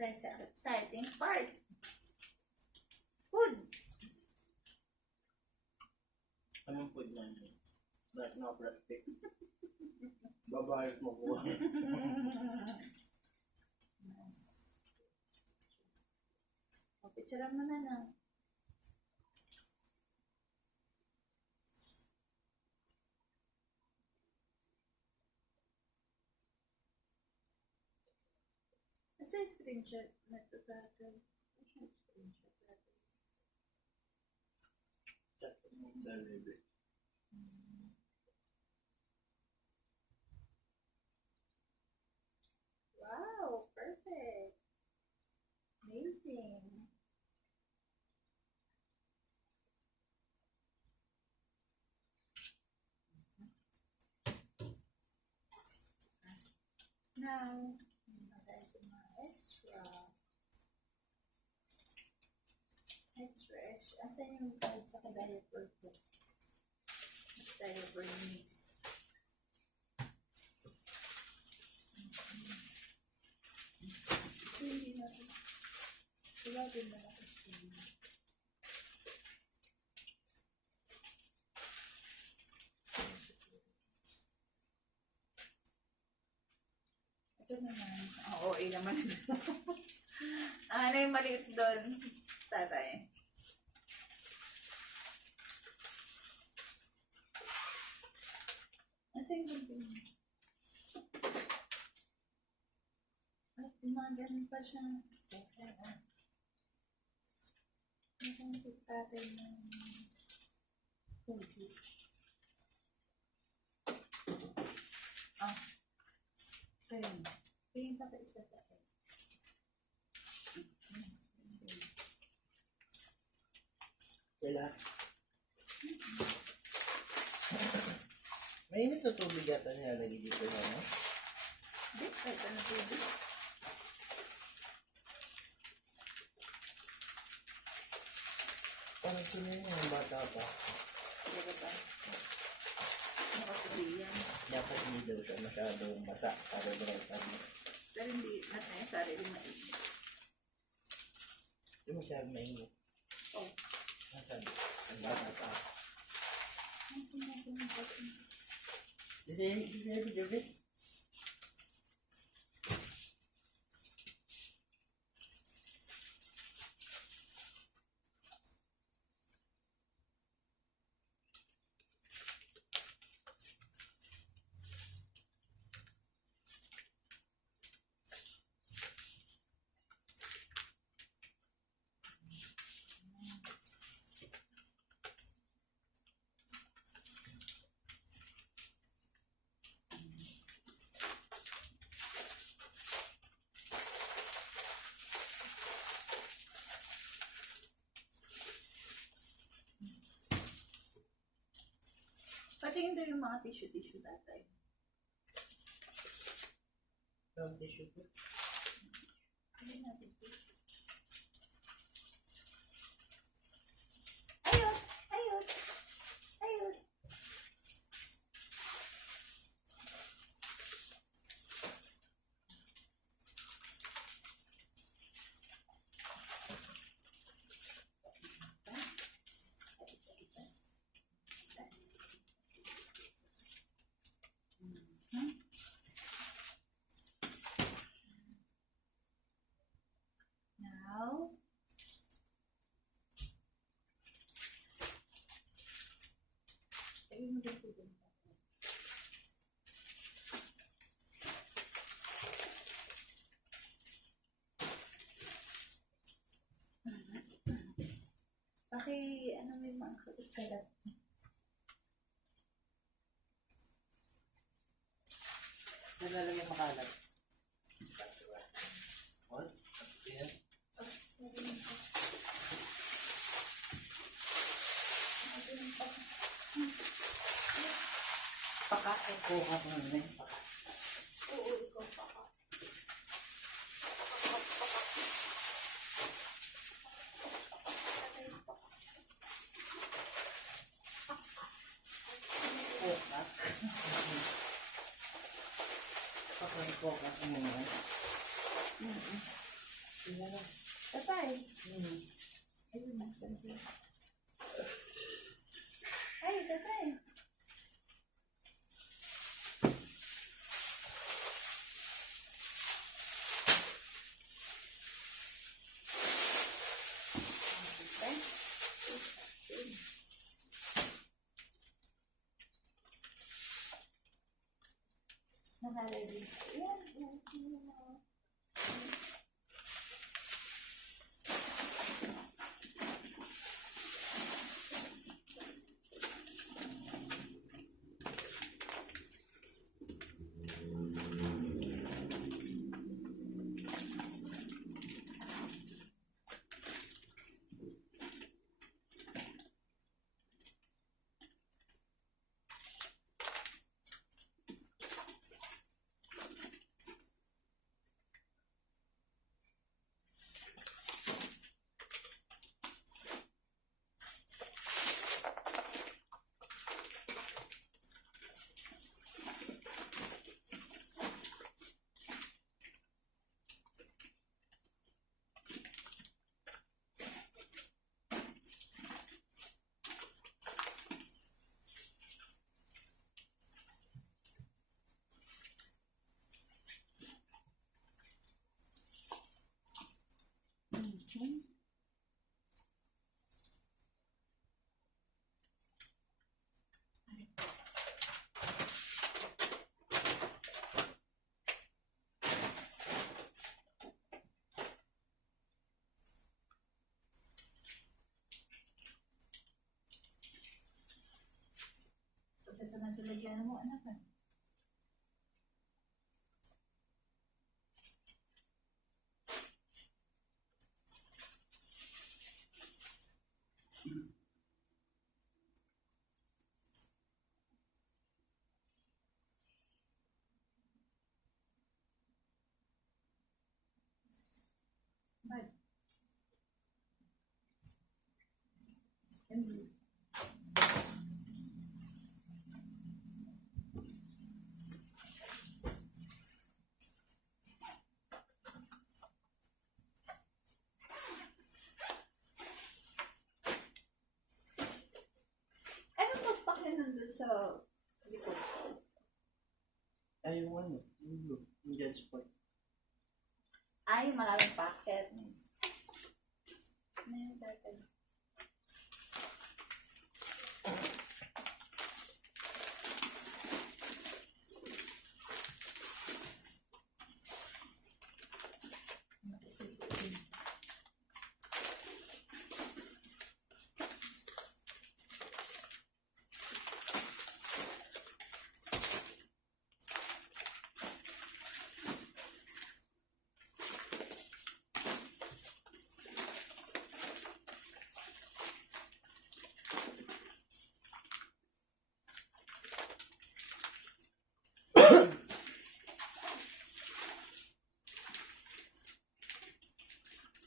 tayo sa exciting part. Food! Anong food man yun? But no plastic. Babayos mo po. Mas. O, picturean mo na. Asa yung screenshot na ito tatay? Asa yung screenshot tatay? Wow, perfect. Amazing. Now, tayo sa mga extra. Extra. Asan yung card sa diaper ko? Mas diaper mix. Hindi natin. Wala din na natin. Ito naman. Oo, naman. Ano yung maliit doon? Tatay. Asa yung bunting? Ay, gumagano pa siya. Ang tatay ng COVID. Ah. Ayun. Tingin pa ka isa tatay. Kailan? Mainit na tubig yata nilalagay dito na, no? Hindi, kahit ano tubig. Parang sinin yung bata pa. Hindi ba ba? Nakasubi yan. Dapat hindi daw siya masyadong basa para dry tabi. Pero hindi natin yung sarili mainit. Hindi masyadong mainit. Oh. Nasaan? Ang bata pa. Ang pumasin ng pati. Dede. Patingin daw yung mga tissue tatay. Ang tissue po. Hindi natin tissue. Ayun! Ayun! Ayun! Now, ayun mo dito din. Ano may mga kalat. Nalalagay makalat. What? Yan. Pakain ko ako na paka. Oo, ikaw pa ka. Pakain ko ako naman. Tingnan na. Tatay. Hmm. Ayun na. Ay, tatay. Naka-ready. Yan, yan. Ito na tulagyan mo, anak. Bye. Anong magpakin nandun sa likod ko? Ay, yung ano. Yung dance part. Ay, maraming packet. Ano yung tatay?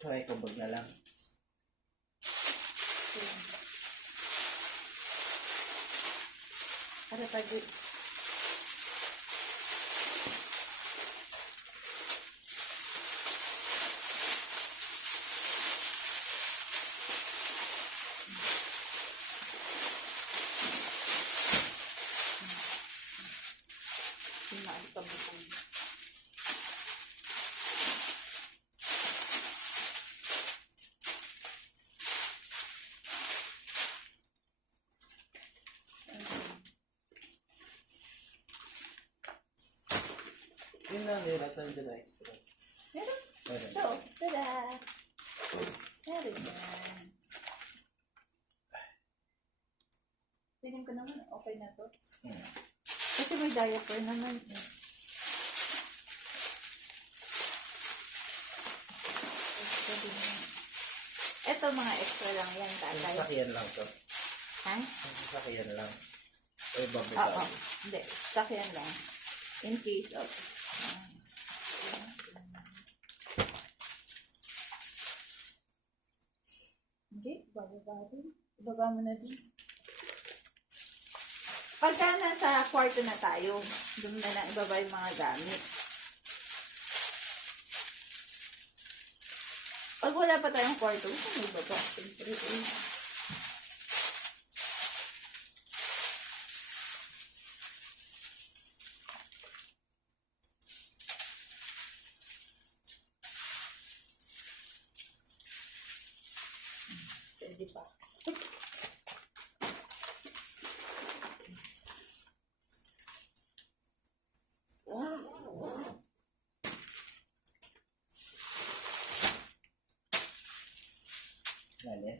Saka ikabag na lang. Para pag pinakitabutan. Yun lang, nilatan din na extra. Meron? Okay. So, tada! Meron yan. Tingin ko naman, okay na to. Kasi may diaper naman eh. Ito mga extra lang yan, Yung tatay. sasakyan lang to. Ha? Yung sasakyan lang. Ay, Oo. babi-babi. Hindi, sakyan lang. In case of... Hindi, bababa din. Ibaba mo na din. Pagka nasa kwarto na tayo, doon na lang ibaba yung mga gamit. Pag wala pa tayong kwarto, may baba. Siyempre, eh. Pwede pa. Lali.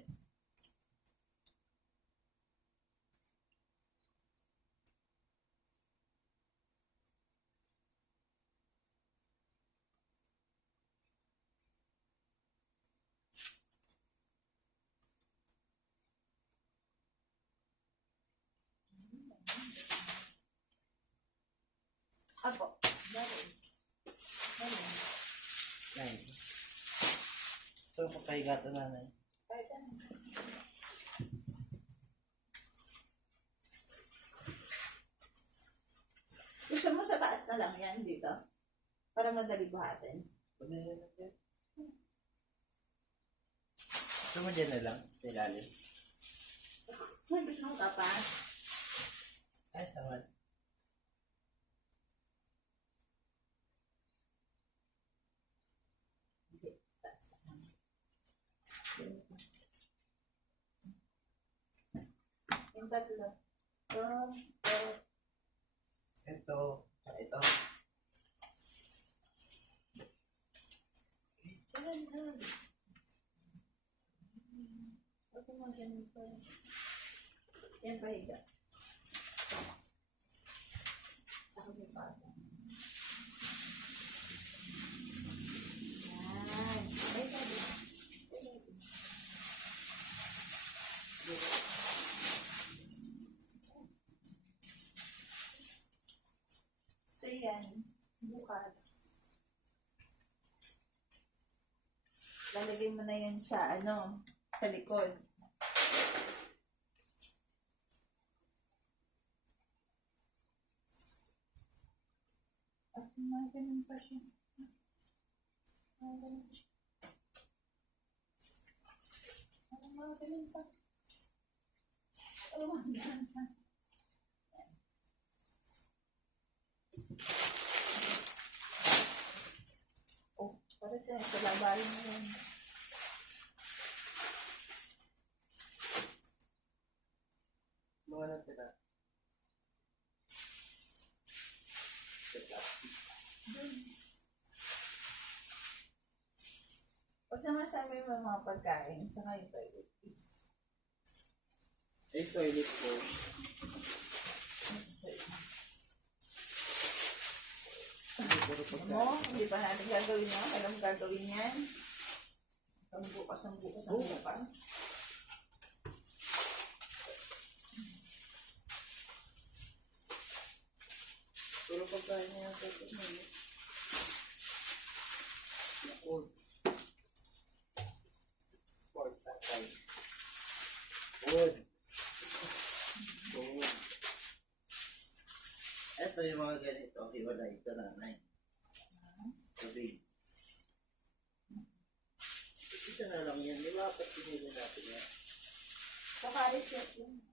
Apo. Bari. Nay. Ito pagkahiga ito nanay. Kahit ano. Gusto mo sa taas na lang yan dito? Para madali buhatin. Pwede na lang yan. Gusto mo dyan na lang, sa ilalim. May gusto mong kapas? Ayos naman. Hindi. Taas na. Yung tatlo. Ito, tsaka ito. Diyan na. Ako mo ganun pa. Yan pa higa. Ako may bata. Yan. Ay, sabi. So, yan. Bukas. Lalagay mo na yan sa, sa likod. At ganun pa siya. Ganun siya. Ganun pa. Ganun pa. Oh, para sa labarin mo yan. Mga natira. Pag samasabi mo yung mga pagkain, saka yung toilet is. Eh, toilet ko. Mo, hindi pa natin gagawin yan. Alam gagawin yan. Ang bukas. Puro pagkain niya yung toilet mo. Nakul. Sport pagkain. Wood. Wood. Ito yung mga ganito. Hiwalay ito nanay. Sabi. Isa na lang yan. Di ba apat pinili natin yan? Kakareset yun.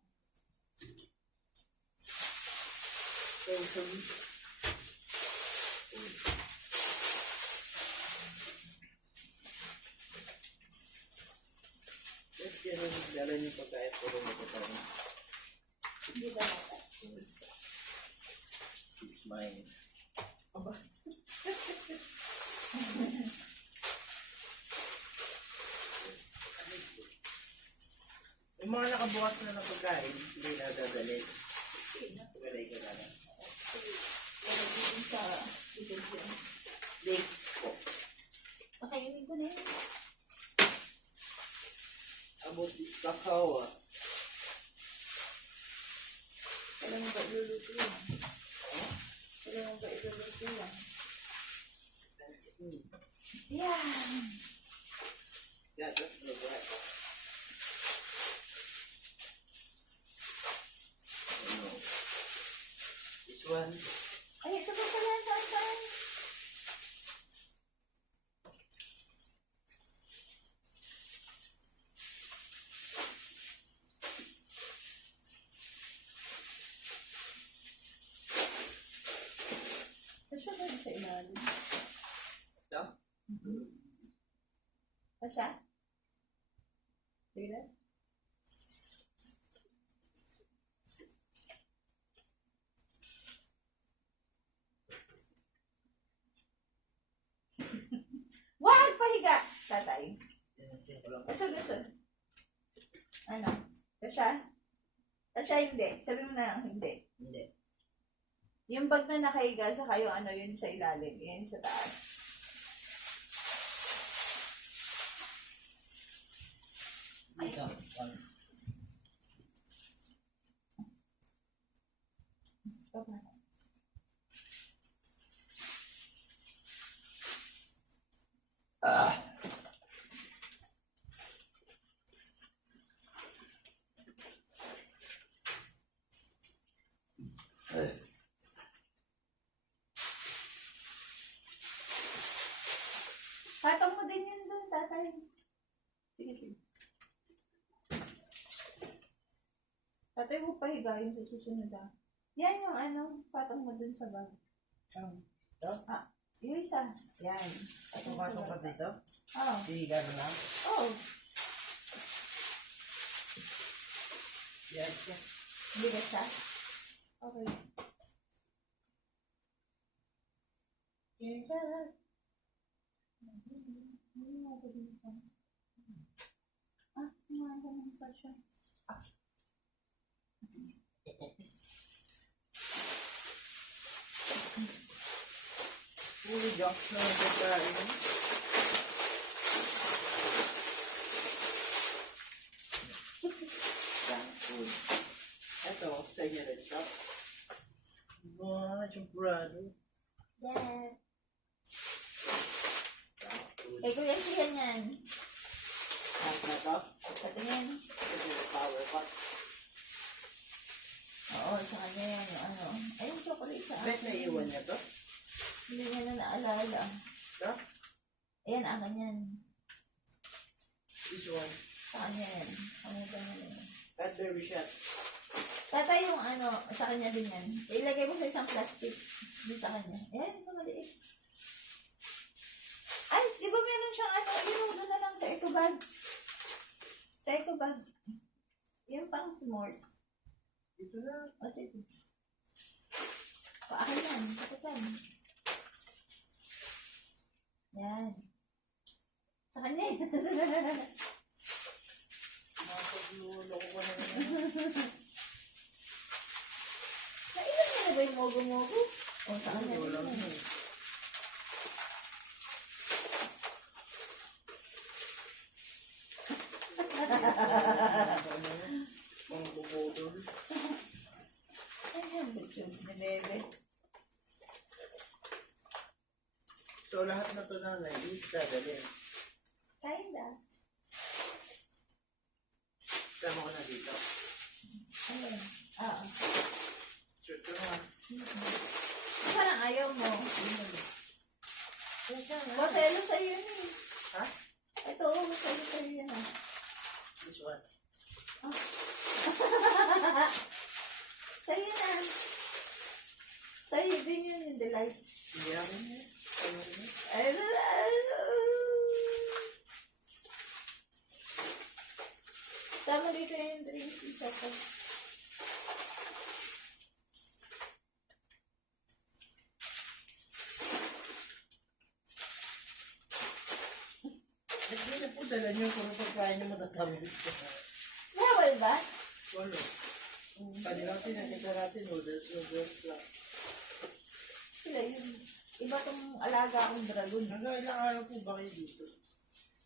So, sabi. Yes, yan ang nagdalan yung pagkain puro matatawa. Hindi ba natin? She's mine. Aba. Yung mga nakabukas na ng pagkain, hindi na dadalhin. Tumalay ka na lang. Lalagay din sa likod yun. Dates po. Pakainin ko na yun. About this kakawa. Wala mo ba iluluto yan? Wala mo ba iluluto yan? Yan! Yeah, that's the right. No. This one. Ay, ito ba pala? Saan? ilalim. Ito? Kasha? Sige. Wag pahiga! Tatay. Tinasin ko lang. Usod. Ano? Kasha? Kasha hindi. Sabi mo na hindi. Hindi. Yung bag na nakahiga sa kayo, ano yun sa ilalim, yun sa taas. Dito. Stop na. Patong mo din yun doon, tatay. Sige. Tatay, huwag pahiga yung sa susunod ah. Yan yung ano, patong mo dun sa bag. Ito? Yung isa. Yan. Pumasok ka dito? Oo. Higa na lang? Oo. Yan siya. Hindi ka siya? Okay. Higa na. Kumain pa siya. Puro jokes na nagkakain. Ito, sa inyo rin ito. Wow, chocolate. Yan. Eh, kuya siya yan. Ano na ito? Patingin. Ito yung power pot. Oo, sa kanya yan. Yung ano. Ayun, chocolate sa Bet na iwan niya to? Hindi niya na naalala. Ito? Ayan, akin yan. This one. Sa kanya yan. Ano ba yan? Cadbury shot. Tatay yung ano, sa kanya din yan. Ilagay mo sa isang plastic. Hindi sa kanya. Ayan, sa maliit. Ay, di ba meron siyang ano, inudo na lang sa eco bag. Sa eco bag. Yung pang s'mores. Dito na. O, sige. Paakin yan. Pakitan. Yan. Sa kanya eh. Mapaglulo ko na naman. Nailan mo na ba yung mogo-mogo? O, sa kanya Wala din na yan. eh. Mga bubudol. Ayan, bitchog ni Bebe. So lahat na to na nais dadalhin. Kinda. Tama ko na dito. Ayan. Oo. Sure ko na. Parang ayaw mo. Ha? Maselo sa'yo yun eh. Ito, maselo sa'yo yun ah. This one. Sa'yo na. Sa'yo din yun yung delight. Hindi akin eh. Ano yun? Tama dito yung drinks. Isa pa. Hindi na po dala niyo kung pagkain niyo matatamis. Bawal ba? Wala. Kanilang sinakita natin noodles lang. Sila yun. Iba tong alaga akong dragon. Hanggang ilang araw po ba kayo dito?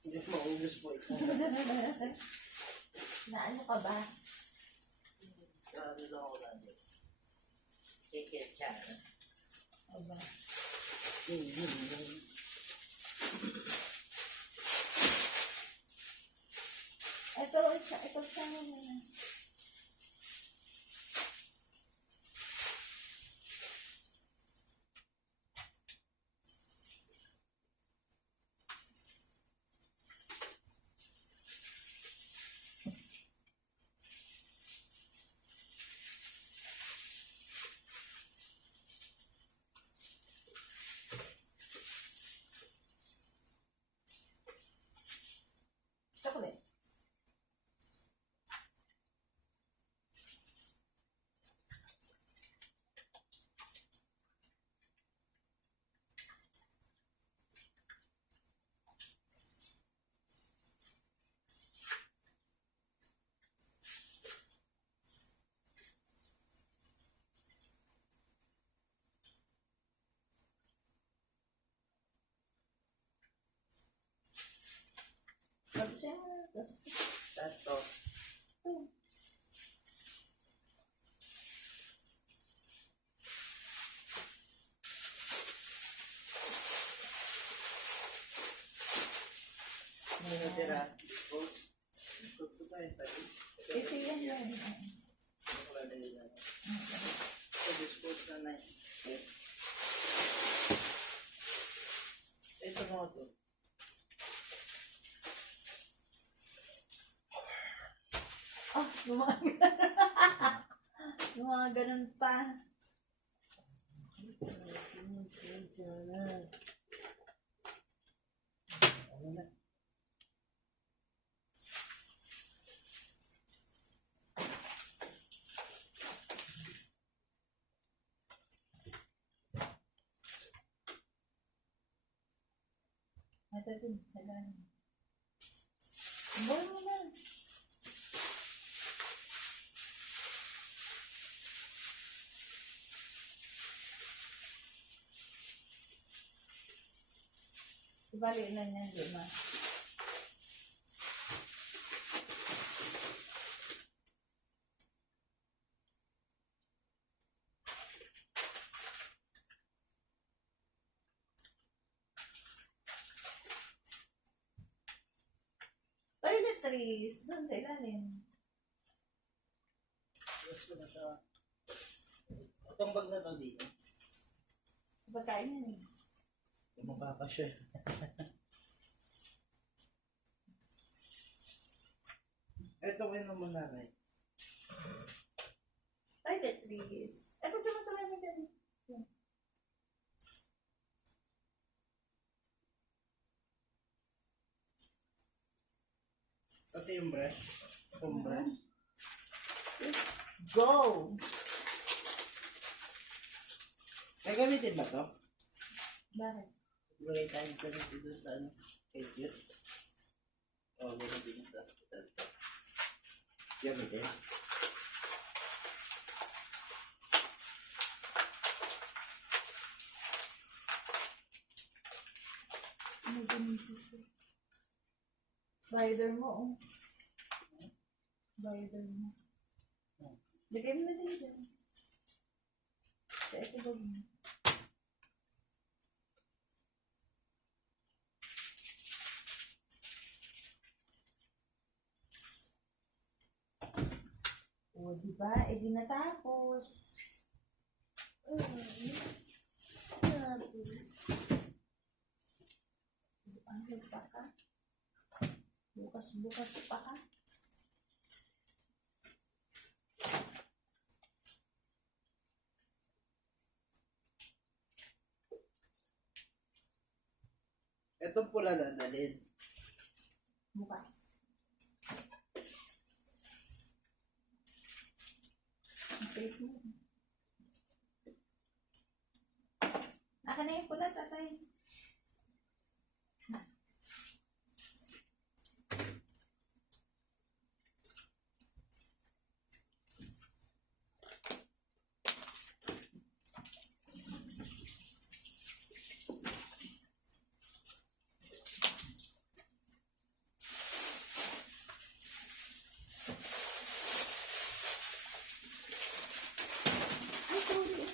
Hindi maubos po ito. Na ano ka ba? Ano lang ako natin. Take care, chan. Aba. Ito siya na. Tapos siya mo na ito. Tato. Ano natira? Dispose? Dispose ko tayo tayo. Ito yan yan. Wala na yun. So, dispose na na yun. Ito mo ito. Oh, yung mga yung mga ganun pa. Ano na? Ito din, salamin. Buhay mo na. Ibali na niyan, di ba? Toiletries, doon sa ilalim. Gusto na ito. Itong bag na to dito. Pagkain yan eh. Mukha pa siya. Ito kayo naman nanay. Toiletries. Eh, pag sumasama mo dyan. Ito yung brush. Itong brush. Go! May gamitin ba to? Bakit? Gawin tayo gamitin doon sa ano? Kay Cute. O, gamitin sa hospital. Gamitin. Ano ganun dito? Rider mo, oh. Rider mo. Lagay mo na din dyan. Sa ito ba mo? O, diba? Eh, di natapos. Ano pa ka? Bukas pa ka? Itong pula dadalhin. Bukas. Ang face mo. Naka na yung pula, tatay. Ay, sorry.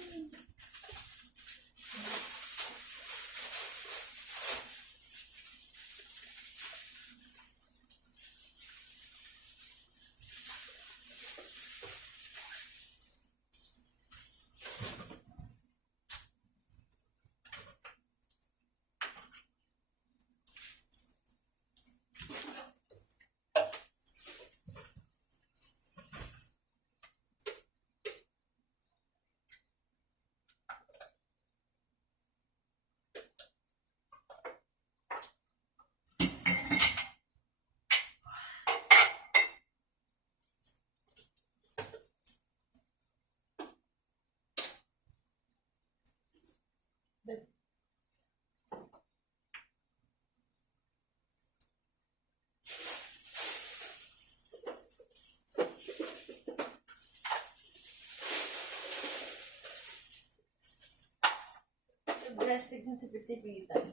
Plastic na sipit-sipitan.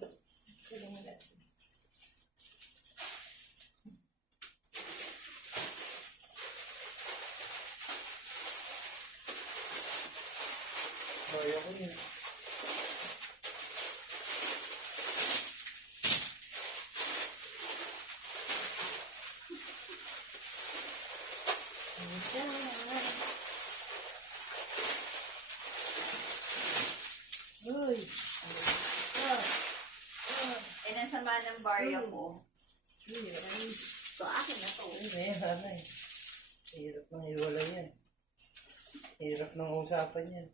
Pwede mo natin. Kaya ko yun. Uy! Eh, nasama ng barya ko. Ay! So, akin na to. Ay, may hanay. Hirap nang iwala yan. Hirap nang usapan yan.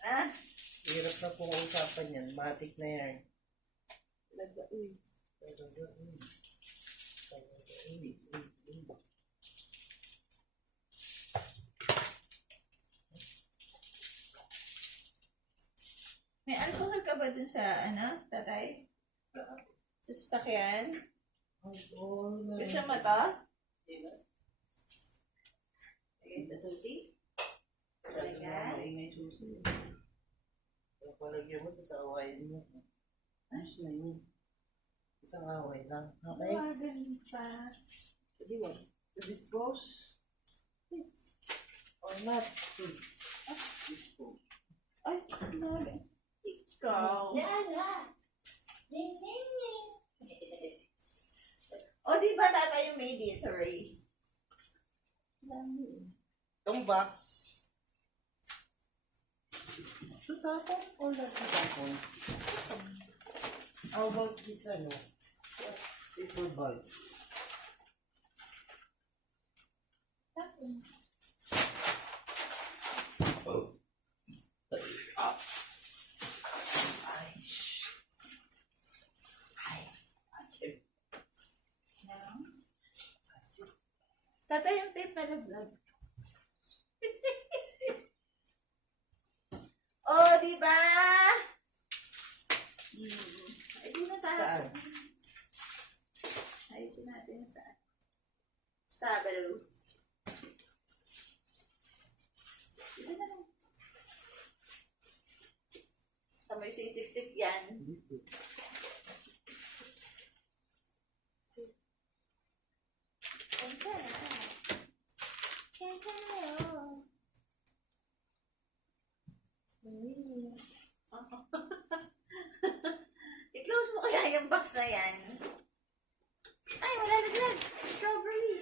Ah, Hirap na pong usapan yan. Matik na yan. laga, uy. Talaga, uy. Talaga, uy. May alcohol ka ba dun sa, ano, tatay? Sa sasakyan? Alcohol na. Gusto mo to? Okay, sa susi? Masyado na maingay susi. Kaya palagyan mo, tapos awayin mo. Ayos na yun. Isang away lang. Okay? Ganun pa. Pwede mo. To dispose? Or not? Dispose. Ay, naga. Ikaw. O, di ba tatay yung may dito, Ray? Itong box. Tutapon or not tutapon? How about this, ano? Paper bag. Oh. Tatay yung tape na vlog. Oh, di ba? Ay, di na tayo. Saan? Ayusin natin sa Sabado. Dito na lang. Sa may sisiksik yan. Dito. Kanta na. Kanta na yun. I-close mo kaya yung box na yan. Ay, wala naglag. Strawberry.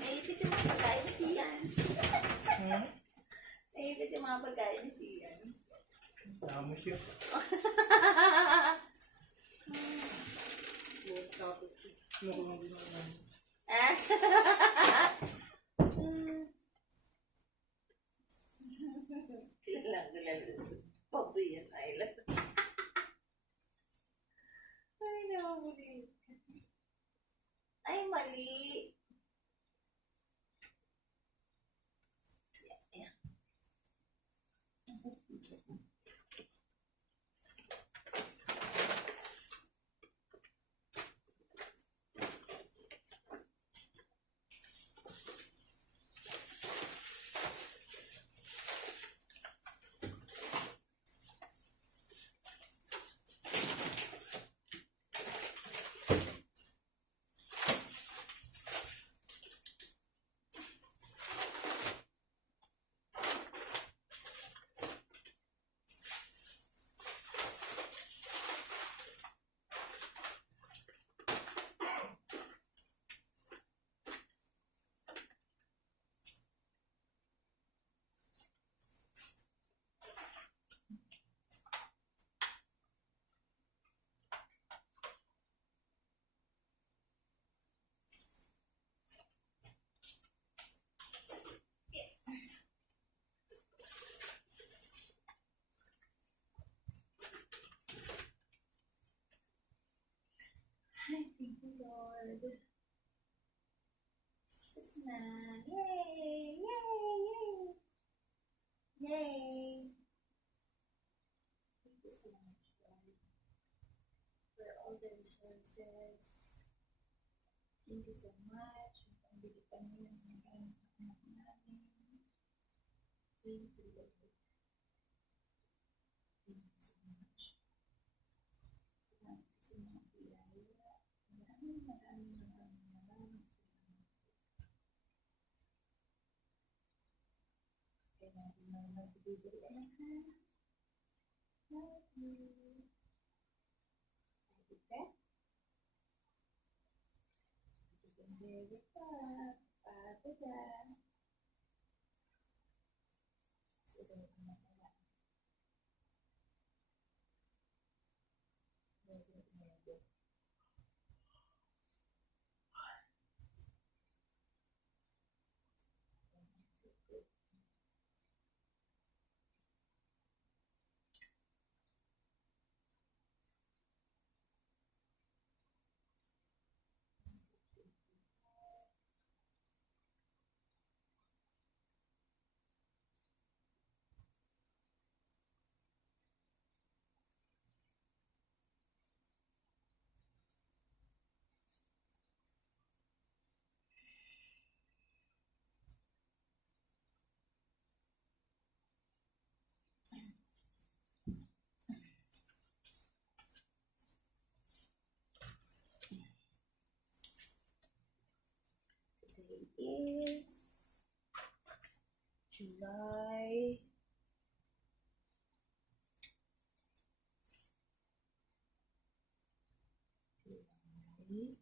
Naipit yung mga pagkain si Ian. Naipit yung mga pagkain si Ian. Tama siya. Kailang nilalas. Pabuyan Island. Ay, nakakuli. Ay, mali. Yeah. Ay, thank you, Lord. Tapos na. Yay! Yay! Yay! Yay! Thank you so much, Lord, for all the resources. Thank you so much. Pambili kami ng mga anak namin. Thank you, Lord. Thank you so much. Salamat sa mga biyaya. Maraming. natin na nagbibigay ka na ha. Okay? Very fast. Pato dyan. Sige, ano kaya? Medyo. Today is July 18.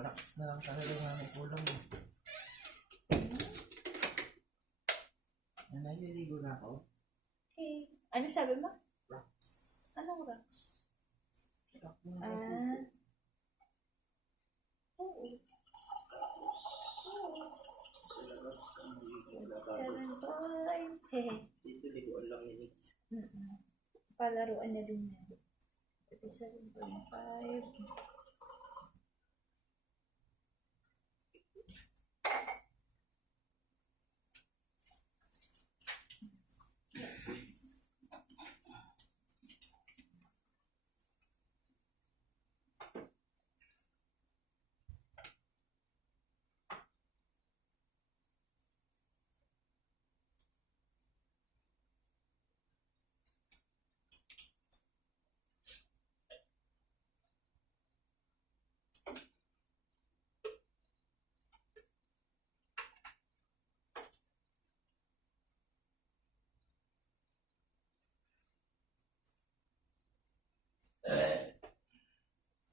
Malakas na lang talaga nga may kulang eh. Naliligo na ako. Okay. Ano sabi mo? Rocks. Anong rocks? Rock na ako. Oo. Sa labas, ang ligo na 7 point. Hehe. Dito, liguan lang ni Nick. Palaruan na din yan. 37.5.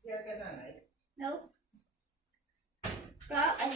Siya ka nanay? No? Kaon.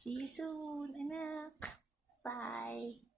See you soon, anak. Bye.